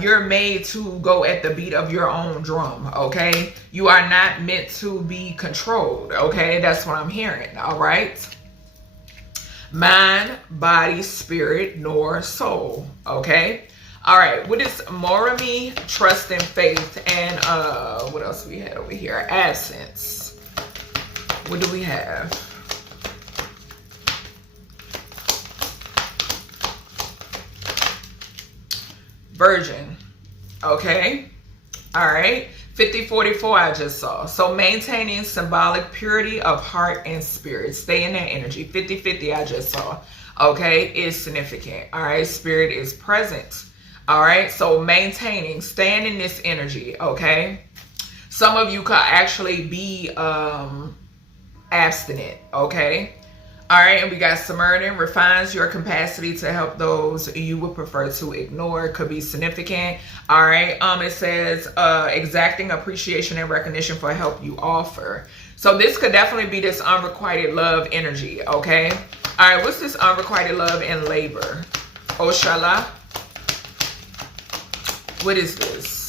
you're made to go at the beat of your own drum. Okay, you are not meant to be controlled. Okay, that's what I'm hearing. All right, mind, body, spirit, nor soul. Okay. All right, what is Morami, trust and faith, and what else we had over here? Absence. What do we have? Virgin. Okay. All right. 5044 I just saw. So maintaining symbolic purity of heart and spirit. Stay in that energy. 5050 I just saw. Okay, is significant. All right, spirit is present. All right, so maintaining, staying in this energy, okay? Some of you could actually be abstinent, okay? All right, and we got Samaritan, refines your capacity to help those you would prefer to ignore. Could be significant. All right, it says exacting appreciation and recognition for help you offer. So this could definitely be this unrequited love energy, okay? All right, what's this unrequited love and labor? Oshala. What is this?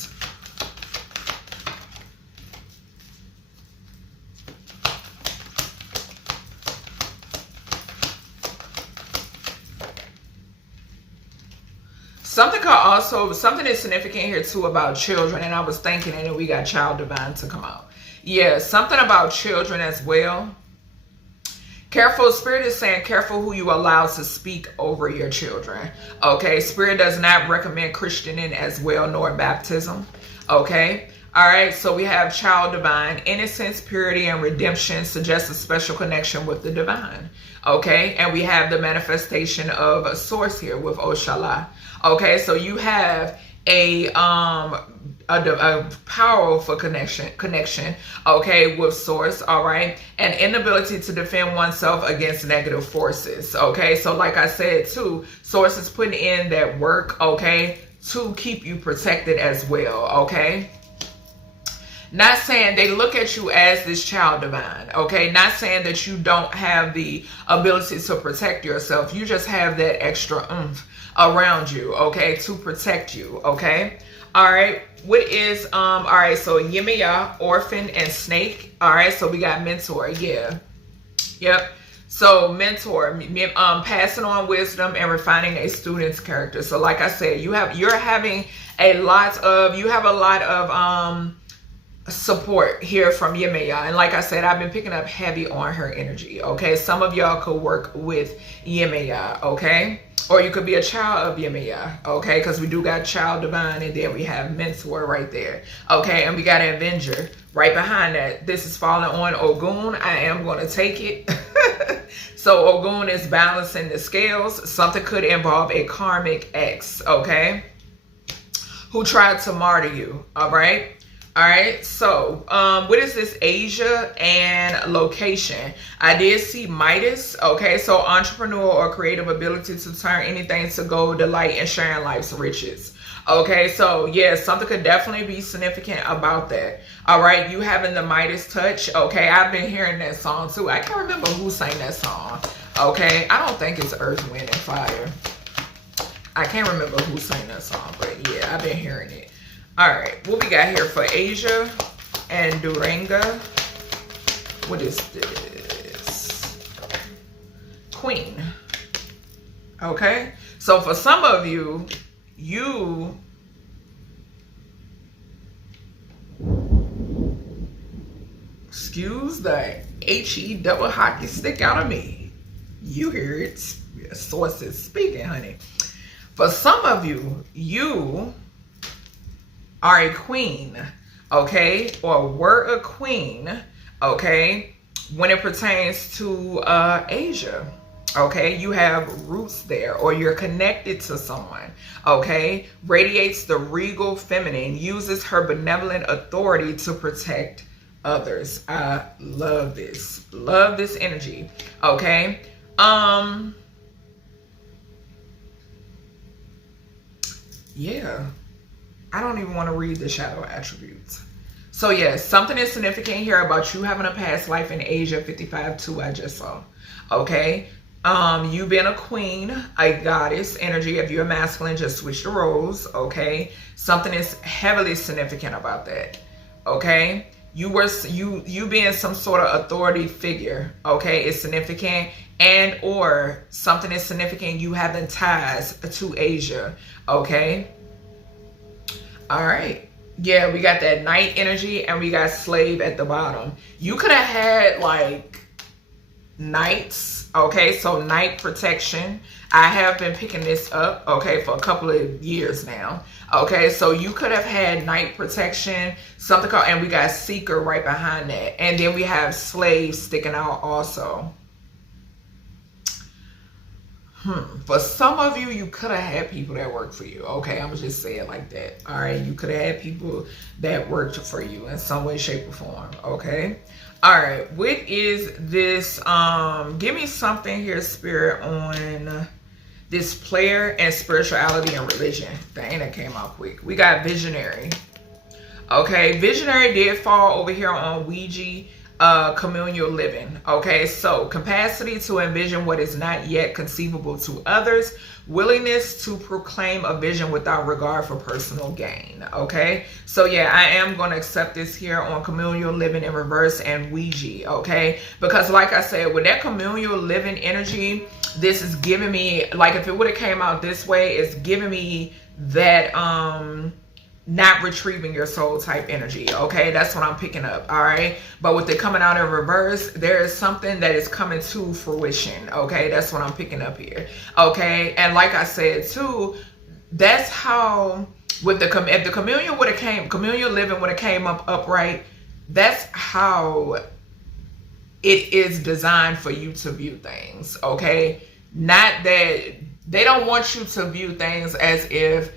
Something is significant here too about children, and I was thinking, and then we got child divine to come out. Yeah, something about children as well. Careful, Spirit is saying careful who you allow to speak over your children. Okay, Spirit does not recommend Christianing as well, nor baptism. Okay, all right, so we have child divine. Innocence, purity, and redemption suggests a special connection with the divine. Okay, and we have the manifestation of a source here with Oshala. Okay, so you have a powerful connection, okay, with source, all right, and inability to defend oneself against negative forces, okay. So like I said too, source is putting in that work, okay, to keep you protected as well, okay. Not saying they look at you as this child divine, okay? Not saying that you don't have the ability to protect yourself. You just have that extra oomph around you, okay, to protect you, okay? All right, what is, all right, so Yemaya, orphan, and snake. All right, so we got mentor, yeah. Yep. So mentor, passing on wisdom and refining a student's character. So like I said, you have a lot of support here from Yemaya. And like I said, I've been picking up heavy on her energy, okay? Some of y'all could work with Yemaya, okay? Or you could be a child of Yemaya, okay? Because we do got child divine, and then we have mentor right there, okay? And we got an avenger right behind that. This is falling on Ogun. I am going to take it. So Ogun is balancing the scales. Something could involve a karmic ex, okay, who tried to martyr you, all right? All right, so what is this? Asia and location. I did see Midas, okay, so entrepreneur or creative ability to turn anything to gold, delight, and sharing life's riches. Okay, so yeah, something could definitely be significant about that. All right, you having the Midas touch. Okay, I've been hearing that song too. I can't remember who sang that song. Okay, I don't think it's Earth, Wind, and Fire. I can't remember who sang that song, but yeah, I've been hearing it. All right, what we got here for Asia and Duranga? What is this? Queen. Okay, so for some of you, excuse the HE double hockey stick out of me. You hear it, sources speaking, honey. For some of you, you are a queen, okay, or were a queen, okay, when it pertains to Asia. Okay, you have roots there, or you're connected to someone. Okay, radiates the regal feminine, uses her benevolent authority to protect others. I love this. Love this energy. Okay. Yeah. I don't even want to read the shadow attributes. So yes, something is significant here about you having a past life in Asia 55-2 I just saw. Okay. You being a queen, a goddess energy. If you're masculine, just switch the roles. Okay. Something is heavily significant about that. Okay. You being some sort of authority figure. Okay. Is significant. And or something is significant. You having ties to Asia. Okay. All right. Yeah, we got that knight energy and we got slave at the bottom. You could have had like knights. Okay, so knight protection. I have been picking this up, okay, for a couple of years now. Okay, so you could have had knight protection, something called, and we got seeker right behind that. And then we have slave sticking out also. For some of you, you could have had people that work for you. Okay, I'm just saying it like that. All right, you could have had people that worked for you in some way, shape, or form. Okay. All right, what is this? Give me something here, Spirit, on this player and spirituality and religion. Dang, that came out quick. We got visionary. Okay, visionary did fall over here on Ouija. Communal living. Okay, so capacity to envision what is not yet conceivable to others, willingness to proclaim a vision without regard for personal gain. Okay, so yeah, I am going to accept this here on communal living in reverse and Ouija. Okay, because like I said, with that communal living energy, this is giving me, like, if it would have came out this way, it's giving me that not retrieving your soul type energy. Okay, that's what I'm picking up. All right, but with it coming out in reverse, there is something that is coming to fruition. Okay, that's what I'm picking up here. Okay, and like I said too, that's how with the if the communion would have came, communal living would have came up upright, that's how it is designed for you to view things. Okay, not that they don't want you to view things as if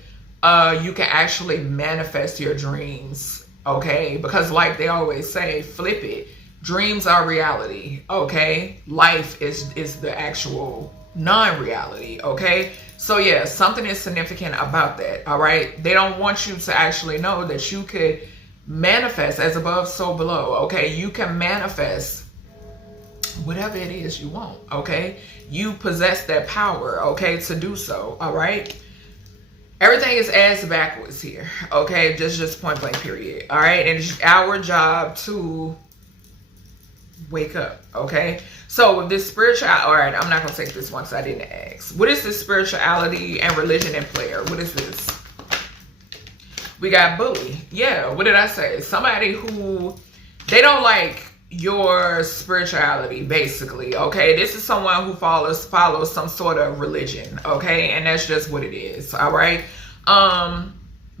you can actually manifest your dreams. Okay, because like they always say, flip it. Dreams are reality. Okay, life is the actual non-reality. Okay, so yeah, something is significant about that. All right, they don't want you to actually know that you could manifest as above, so below. Okay, you can manifest whatever it is you want. Okay, you possess that power, okay, to do so. All right, everything is ass backwards here. Okay, just point blank period. All right, and it's our job to wake up. Okay, so with this spiritual, all right, I'm not gonna take this one because I didn't ask. What is this spirituality and religion in player? What is this? We got bully. Yeah, what did I say? Somebody who, they don't like your spirituality, basically. Okay, this is someone who follows some sort of religion. Okay, and that's just what it is. All right,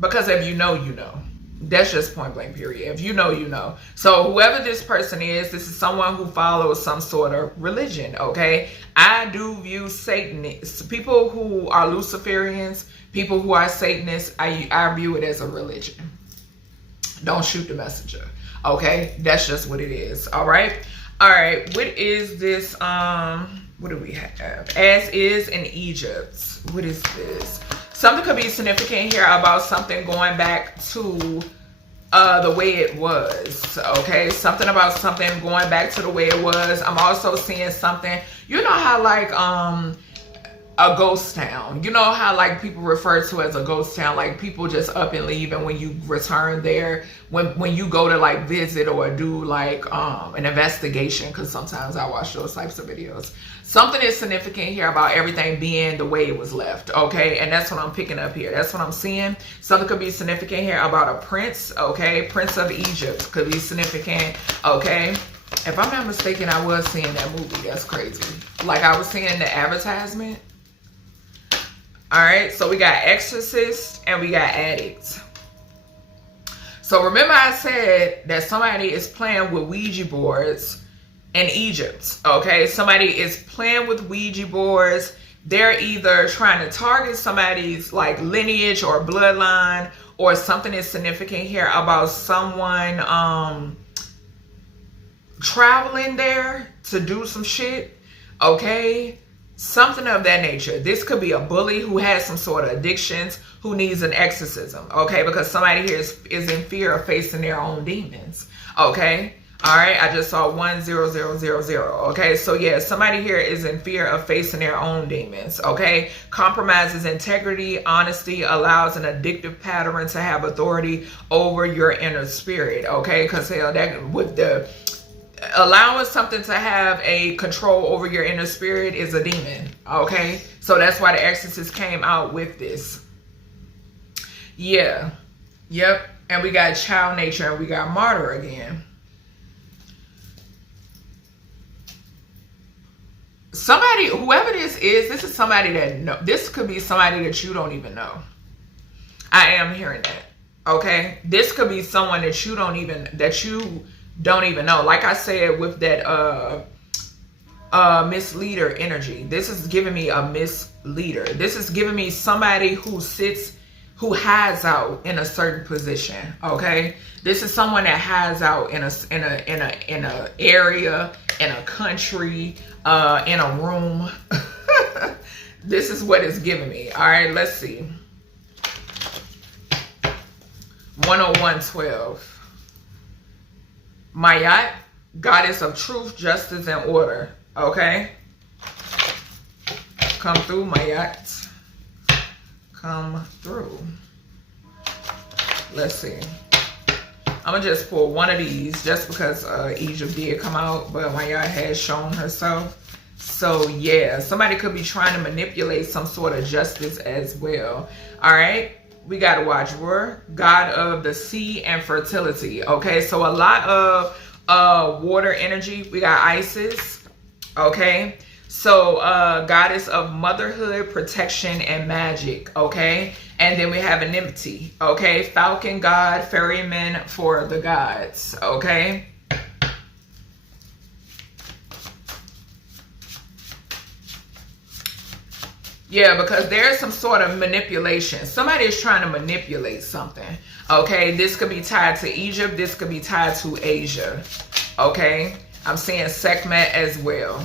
because if you know, you know. That's just point blank period. If you know, you know. So whoever this person is, this is someone who follows some sort of religion. Okay, I do view Satanists, people who are Luciferians, people who are Satanists, I view it as a religion. Don't shoot the messenger. Okay, that's just what it is. All right, what is this? What do we have? As is in Egypt. What is this? Something could be significant here about something going back to the way it was. Okay, something about something going back to the way it was. I'm also seeing something, you know how like a ghost town, you know how like people refer to as a ghost town, like people just up and leave, and when you return there, when you go to like visit or do like an investigation, because sometimes I watch those types of videos, something is significant here about everything being the way it was left. Okay, and that's what I'm picking up here. That's what I'm seeing. Something could be significant here about a prince. Okay, Prince of Egypt could be significant. Okay, if I'm not mistaken, I was seeing that movie. That's crazy. Like I was seeing the advertisement. All right, so we got exorcist and we got addicts. So remember I said that somebody is playing with Ouija boards in Egypt, okay? Somebody is playing with Ouija boards. They're either trying to target somebody's like lineage or bloodline, or something is significant here about someone traveling there to do some shit, okay? Something of that nature. This could be a bully who has some sort of addictions, who needs an exorcism, okay? Because somebody here is in fear of facing their own demons, okay? All right, I just saw 10000. Okay, so yeah, somebody here is in fear of facing their own demons. Okay, compromises integrity, honesty, allows an addictive pattern to have authority over your inner spirit. Okay, because that with the allowing something to have a control over your inner spirit is a demon. Okay, so that's why the exorcist came out with this. Yeah, yep, and we got child nature and we got martyr again. Somebody, whoever this is somebody that this could be somebody that you don't even know. I am hearing that. Okay, this could be someone that you don't even know. Like I said with that misleader energy, this is giving me a misleader. This is giving me somebody who hides out in a certain position. Okay, this is someone that hides out in a area, in a country, in a room. This is what it's giving me. All right, let's see. 101:12. Mayat, goddess of truth, justice, and order. Okay, come through, Mayat. Come through. Let's see. I'm gonna just pull one of these just because Egypt did come out, but Mayat has shown herself. So yeah, somebody could be trying to manipulate some sort of justice as well. All right, we got a watcher, god of the sea and fertility. Okay, so a lot of water energy. We got Isis. Okay, so goddess of motherhood, protection, and magic. Okay, and then we have Enmity. Okay, falcon god, ferryman for the gods. Okay. Yeah, because there's some sort of manipulation. Somebody is trying to manipulate something. Okay, this could be tied to Egypt. This could be tied to Asia. Okay, I'm seeing Sekhmet as well.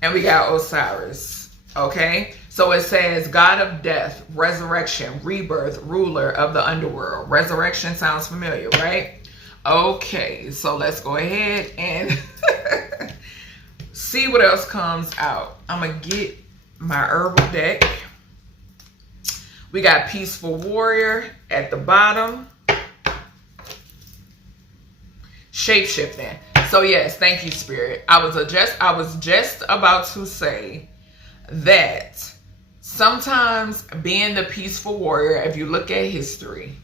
And we got Osiris. Okay, so it says God of death, resurrection, rebirth, ruler of the underworld. Resurrection sounds familiar, right? Okay, so let's go ahead and see what else comes out. I'm going to get my herbal deck. We got Peaceful Warrior at the bottom. Shape-shifting. So yes, thank you, Spirit. I was just about to say that sometimes being the peaceful warrior, if you look at history,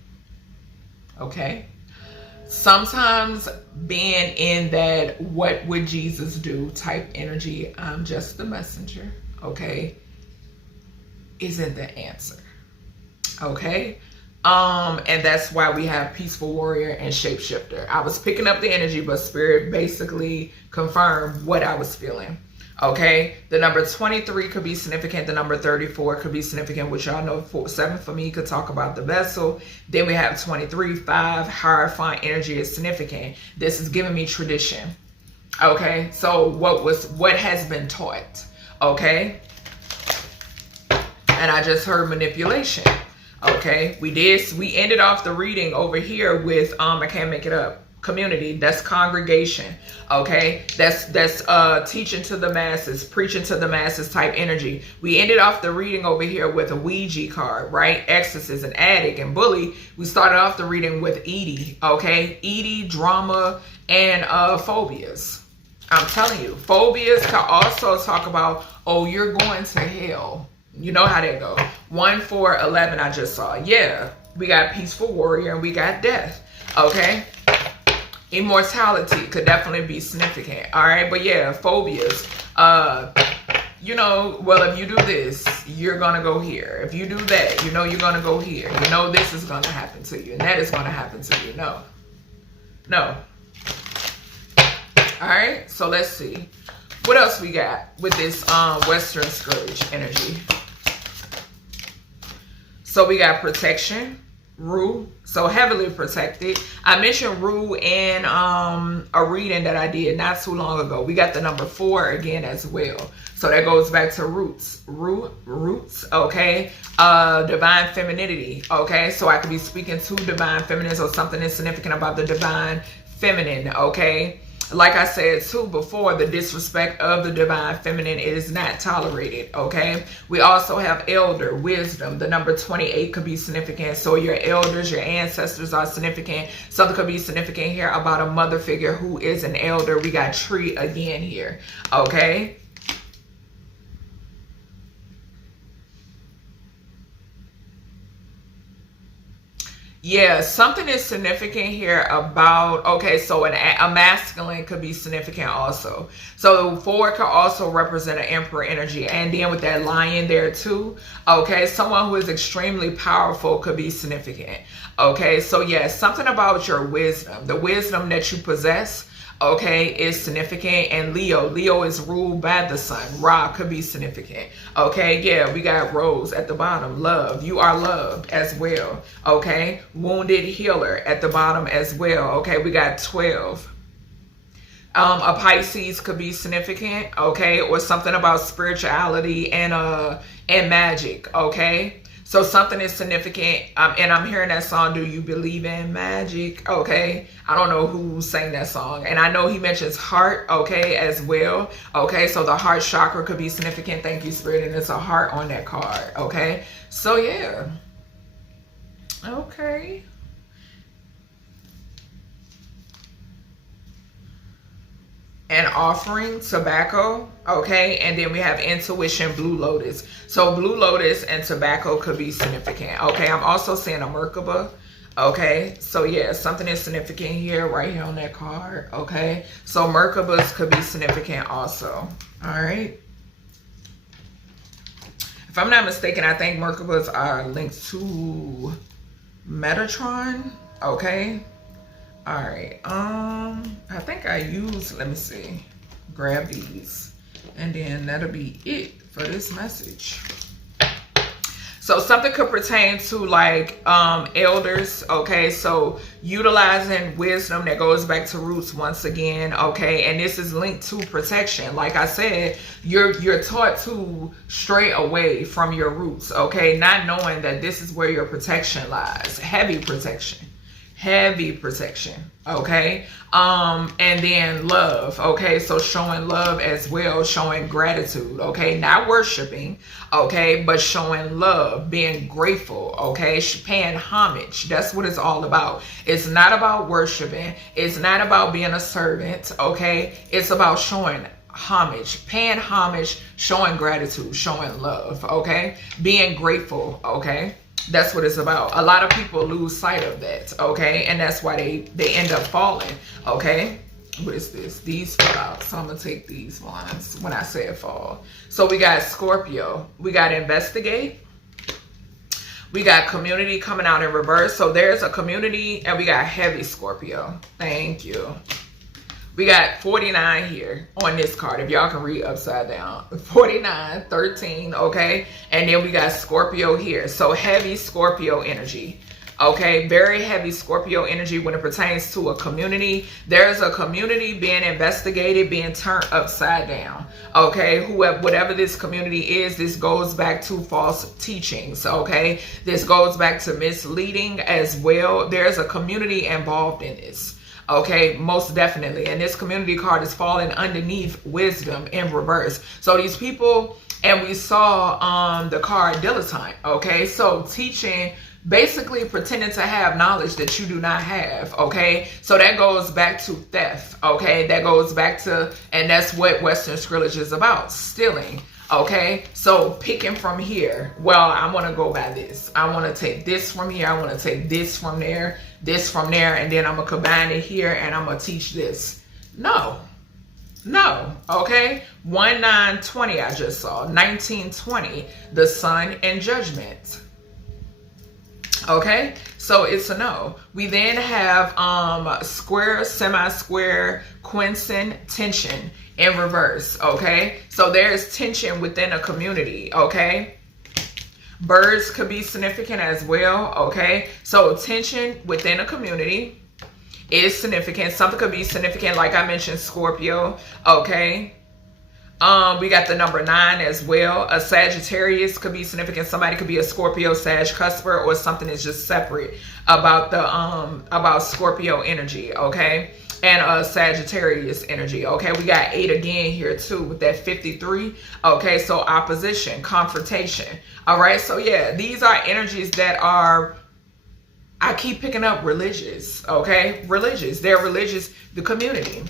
okay, sometimes being in that what would Jesus do type energy, I'm just the messenger, okay, isn't the answer. Okay, and that's why we have Peaceful Warrior and Shapeshifter. I was picking up the energy, but Spirit basically confirmed what I was feeling. Okay, the number 23 could be significant. The number 34 could be significant, which y'all know 7 for me could talk about the vessel. Then we have 23, 5, hierophant energy is significant. This is giving me tradition. Okay, so what has been taught. Okay, and I just heard manipulation. Okay, we ended off the reading over here with I can't make it up, community. That's congregation. Okay, that's teaching to the masses, preaching to the masses type energy. We ended off the reading over here with a Ouija card, right? Exorcism, addict, and bully. We started off the reading with Edie. Okay, Edie, drama, and phobias. I'm telling you, phobias can also talk about, oh, you're going to hell. You know how that go. 1, 4, 11 I just saw. Yeah, we got Peaceful Warrior and we got death. Okay, immortality could definitely be significant. All right, but yeah, phobias. you know, well, if you do this, you're going to go here. If you do that, you know you're going to go here. You know this is going to happen to you, and that is going to happen to you. No. No. All right, so let's see. What else we got with this Western Scourge energy? So we got protection, Rue, so heavily protected. I mentioned Rue in a reading that I did not too long ago. We got the number 4 again as well. So that goes back to roots, okay? Divine femininity, okay? So I could be speaking to divine feminine, or something is significant about the divine feminine, okay? Like I said too before, the disrespect of the divine feminine is not tolerated, okay? We also have elder, wisdom. The number 28 could be significant. So your elders, your ancestors are significant. Something could be significant here about a mother figure who is an elder. We got tree again here, okay? Yeah, something is significant here about, okay, so a masculine could be significant also. So 4 could also represent an emperor energy. And then with that lion there too, okay, someone who is extremely powerful could be significant. Okay, so yeah, something about your wisdom, the wisdom that you possess, okay, is significant. And Leo is ruled by the sun. Ra could be significant. Okay, yeah, we got Rose at the bottom. Love, you are loved as well. Okay, wounded healer at the bottom as well. Okay, we got 12. A Pisces could be significant, okay, or something about spirituality and magic, okay. So something is significant, and I'm hearing that song, Do You Believe in Magic? Okay, I don't know who sang that song. And I know he mentions heart, okay, as well. Okay, so the heart chakra could be significant. Thank you, Spirit, and it's a heart on that card, okay? So, yeah. Okay. And offering, tobacco, okay? And then we have intuition, blue lotus. So blue lotus and tobacco could be significant, okay? I'm also seeing a Merkaba, okay? So yeah, something is significant here, right here on that card, okay? So Merkabas could be significant also, all right? If I'm not mistaken, I think Merkabas are linked to Metatron, okay? All right, I think I used, let me see, grab these, and then that'll be it for this message. So something could pertain to like elders, okay? So utilizing wisdom, that goes back to roots once again, okay? And this is linked to protection. Like I said, you're taught to stray away from your roots, okay? Not knowing that this is where your protection lies, heavy protection, okay? And then love, okay? So showing love as well, showing gratitude, okay? Not worshiping, okay? But showing love, being grateful, okay? Paying homage. That's what it's all about. It's not about worshiping. It's not about being a servant, okay? It's about showing homage, paying homage, showing gratitude, showing love, okay? Being grateful, okay? That's what it's about. A lot of people lose sight of that, okay? And that's why they end up falling, okay? What is this? These fall out. So I'm going to take these ones when I say fall. So we got Scorpio. We got investigate. We got community coming out in reverse. So there's a community, and we got heavy Scorpio. Thank you. We got 49 here on this card, if y'all can read upside down. 49, 13, okay? And then we got Scorpio here. So heavy Scorpio energy, okay? Very heavy Scorpio energy when it pertains to a community. There's a community being investigated, being turned upside down, okay? Whatever this community is, this goes back to false teachings, okay? This goes back to misleading as well. There's a community involved in this. Okay, most definitely. And this community card is falling underneath wisdom in reverse. So these people, and we saw the card dilettante, okay? So teaching, basically pretending to have knowledge that you do not have, okay? So that goes back to theft, okay? That goes back to, and that's what Western Scrillage is about, stealing. Okay, so picking from here. Well, I want to go by this. I want to take this from here. I want to take this from there, and then I'm going to combine it here, and I'm going to teach this. No. No. Okay. 1920 I just saw. 1920, the sun and judgment. Okay, so it's a no. We then have square, semi-square, quincent, tension in reverse. Okay, so there's tension within a community. Okay, birds could be significant as well. Okay, so tension within a community is significant. Something could be significant, like I mentioned, Scorpio. Okay. We got the number 9 as well. A Sagittarius could be significant. Somebody could be a Scorpio, Sag, cusper, or something that's just separate about the about Scorpio energy, okay? And a Sagittarius energy, okay? We got 8 again here too with that 53, okay? So opposition, confrontation, all right? So yeah, these are energies that are, I keep picking up religious, okay? Religious, they're religious, the community.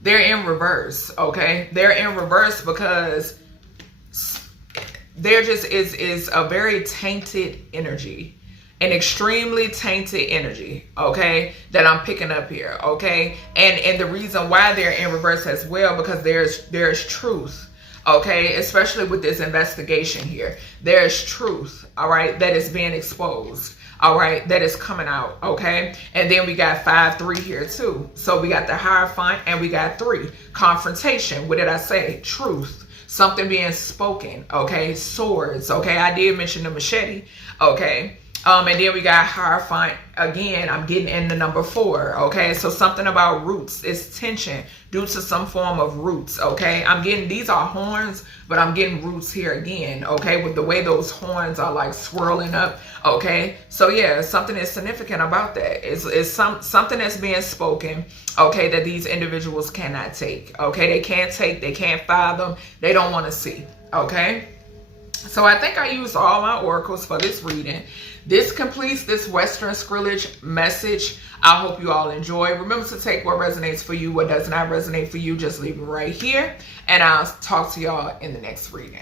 They're in reverse, okay? They're in reverse because there just is a very tainted energy, an extremely tainted energy, okay, that I'm picking up here, okay? And the reason why they're in reverse as well, because there's truth, okay, especially with this investigation here. There's truth, all right, that is being exposed. All right, that is coming out, okay? And then we got 5, 3 here too. So we got the Hierophant and we got 3. Confrontation, what did I say? Truth, something being spoken, okay? Swords, okay? I did mention the machete, okay? And then we got Hierophant again. I'm getting in the number 4, okay? So something about roots. It's tension due to some form of roots, okay? I'm getting, these are horns, but I'm getting roots here again, okay? With the way those horns are like swirling up, okay? So yeah, something is significant about that. It's something that's being spoken, okay, that these individuals cannot take, okay? They can't take, they can't fathom, they don't want to see, okay? So I think I used all my oracles for this reading. This completes this Western Skrillage message. I hope you all enjoy. Remember to take what resonates for you. What does not resonate for you, just leave it right here. And I'll talk to y'all in the next reading.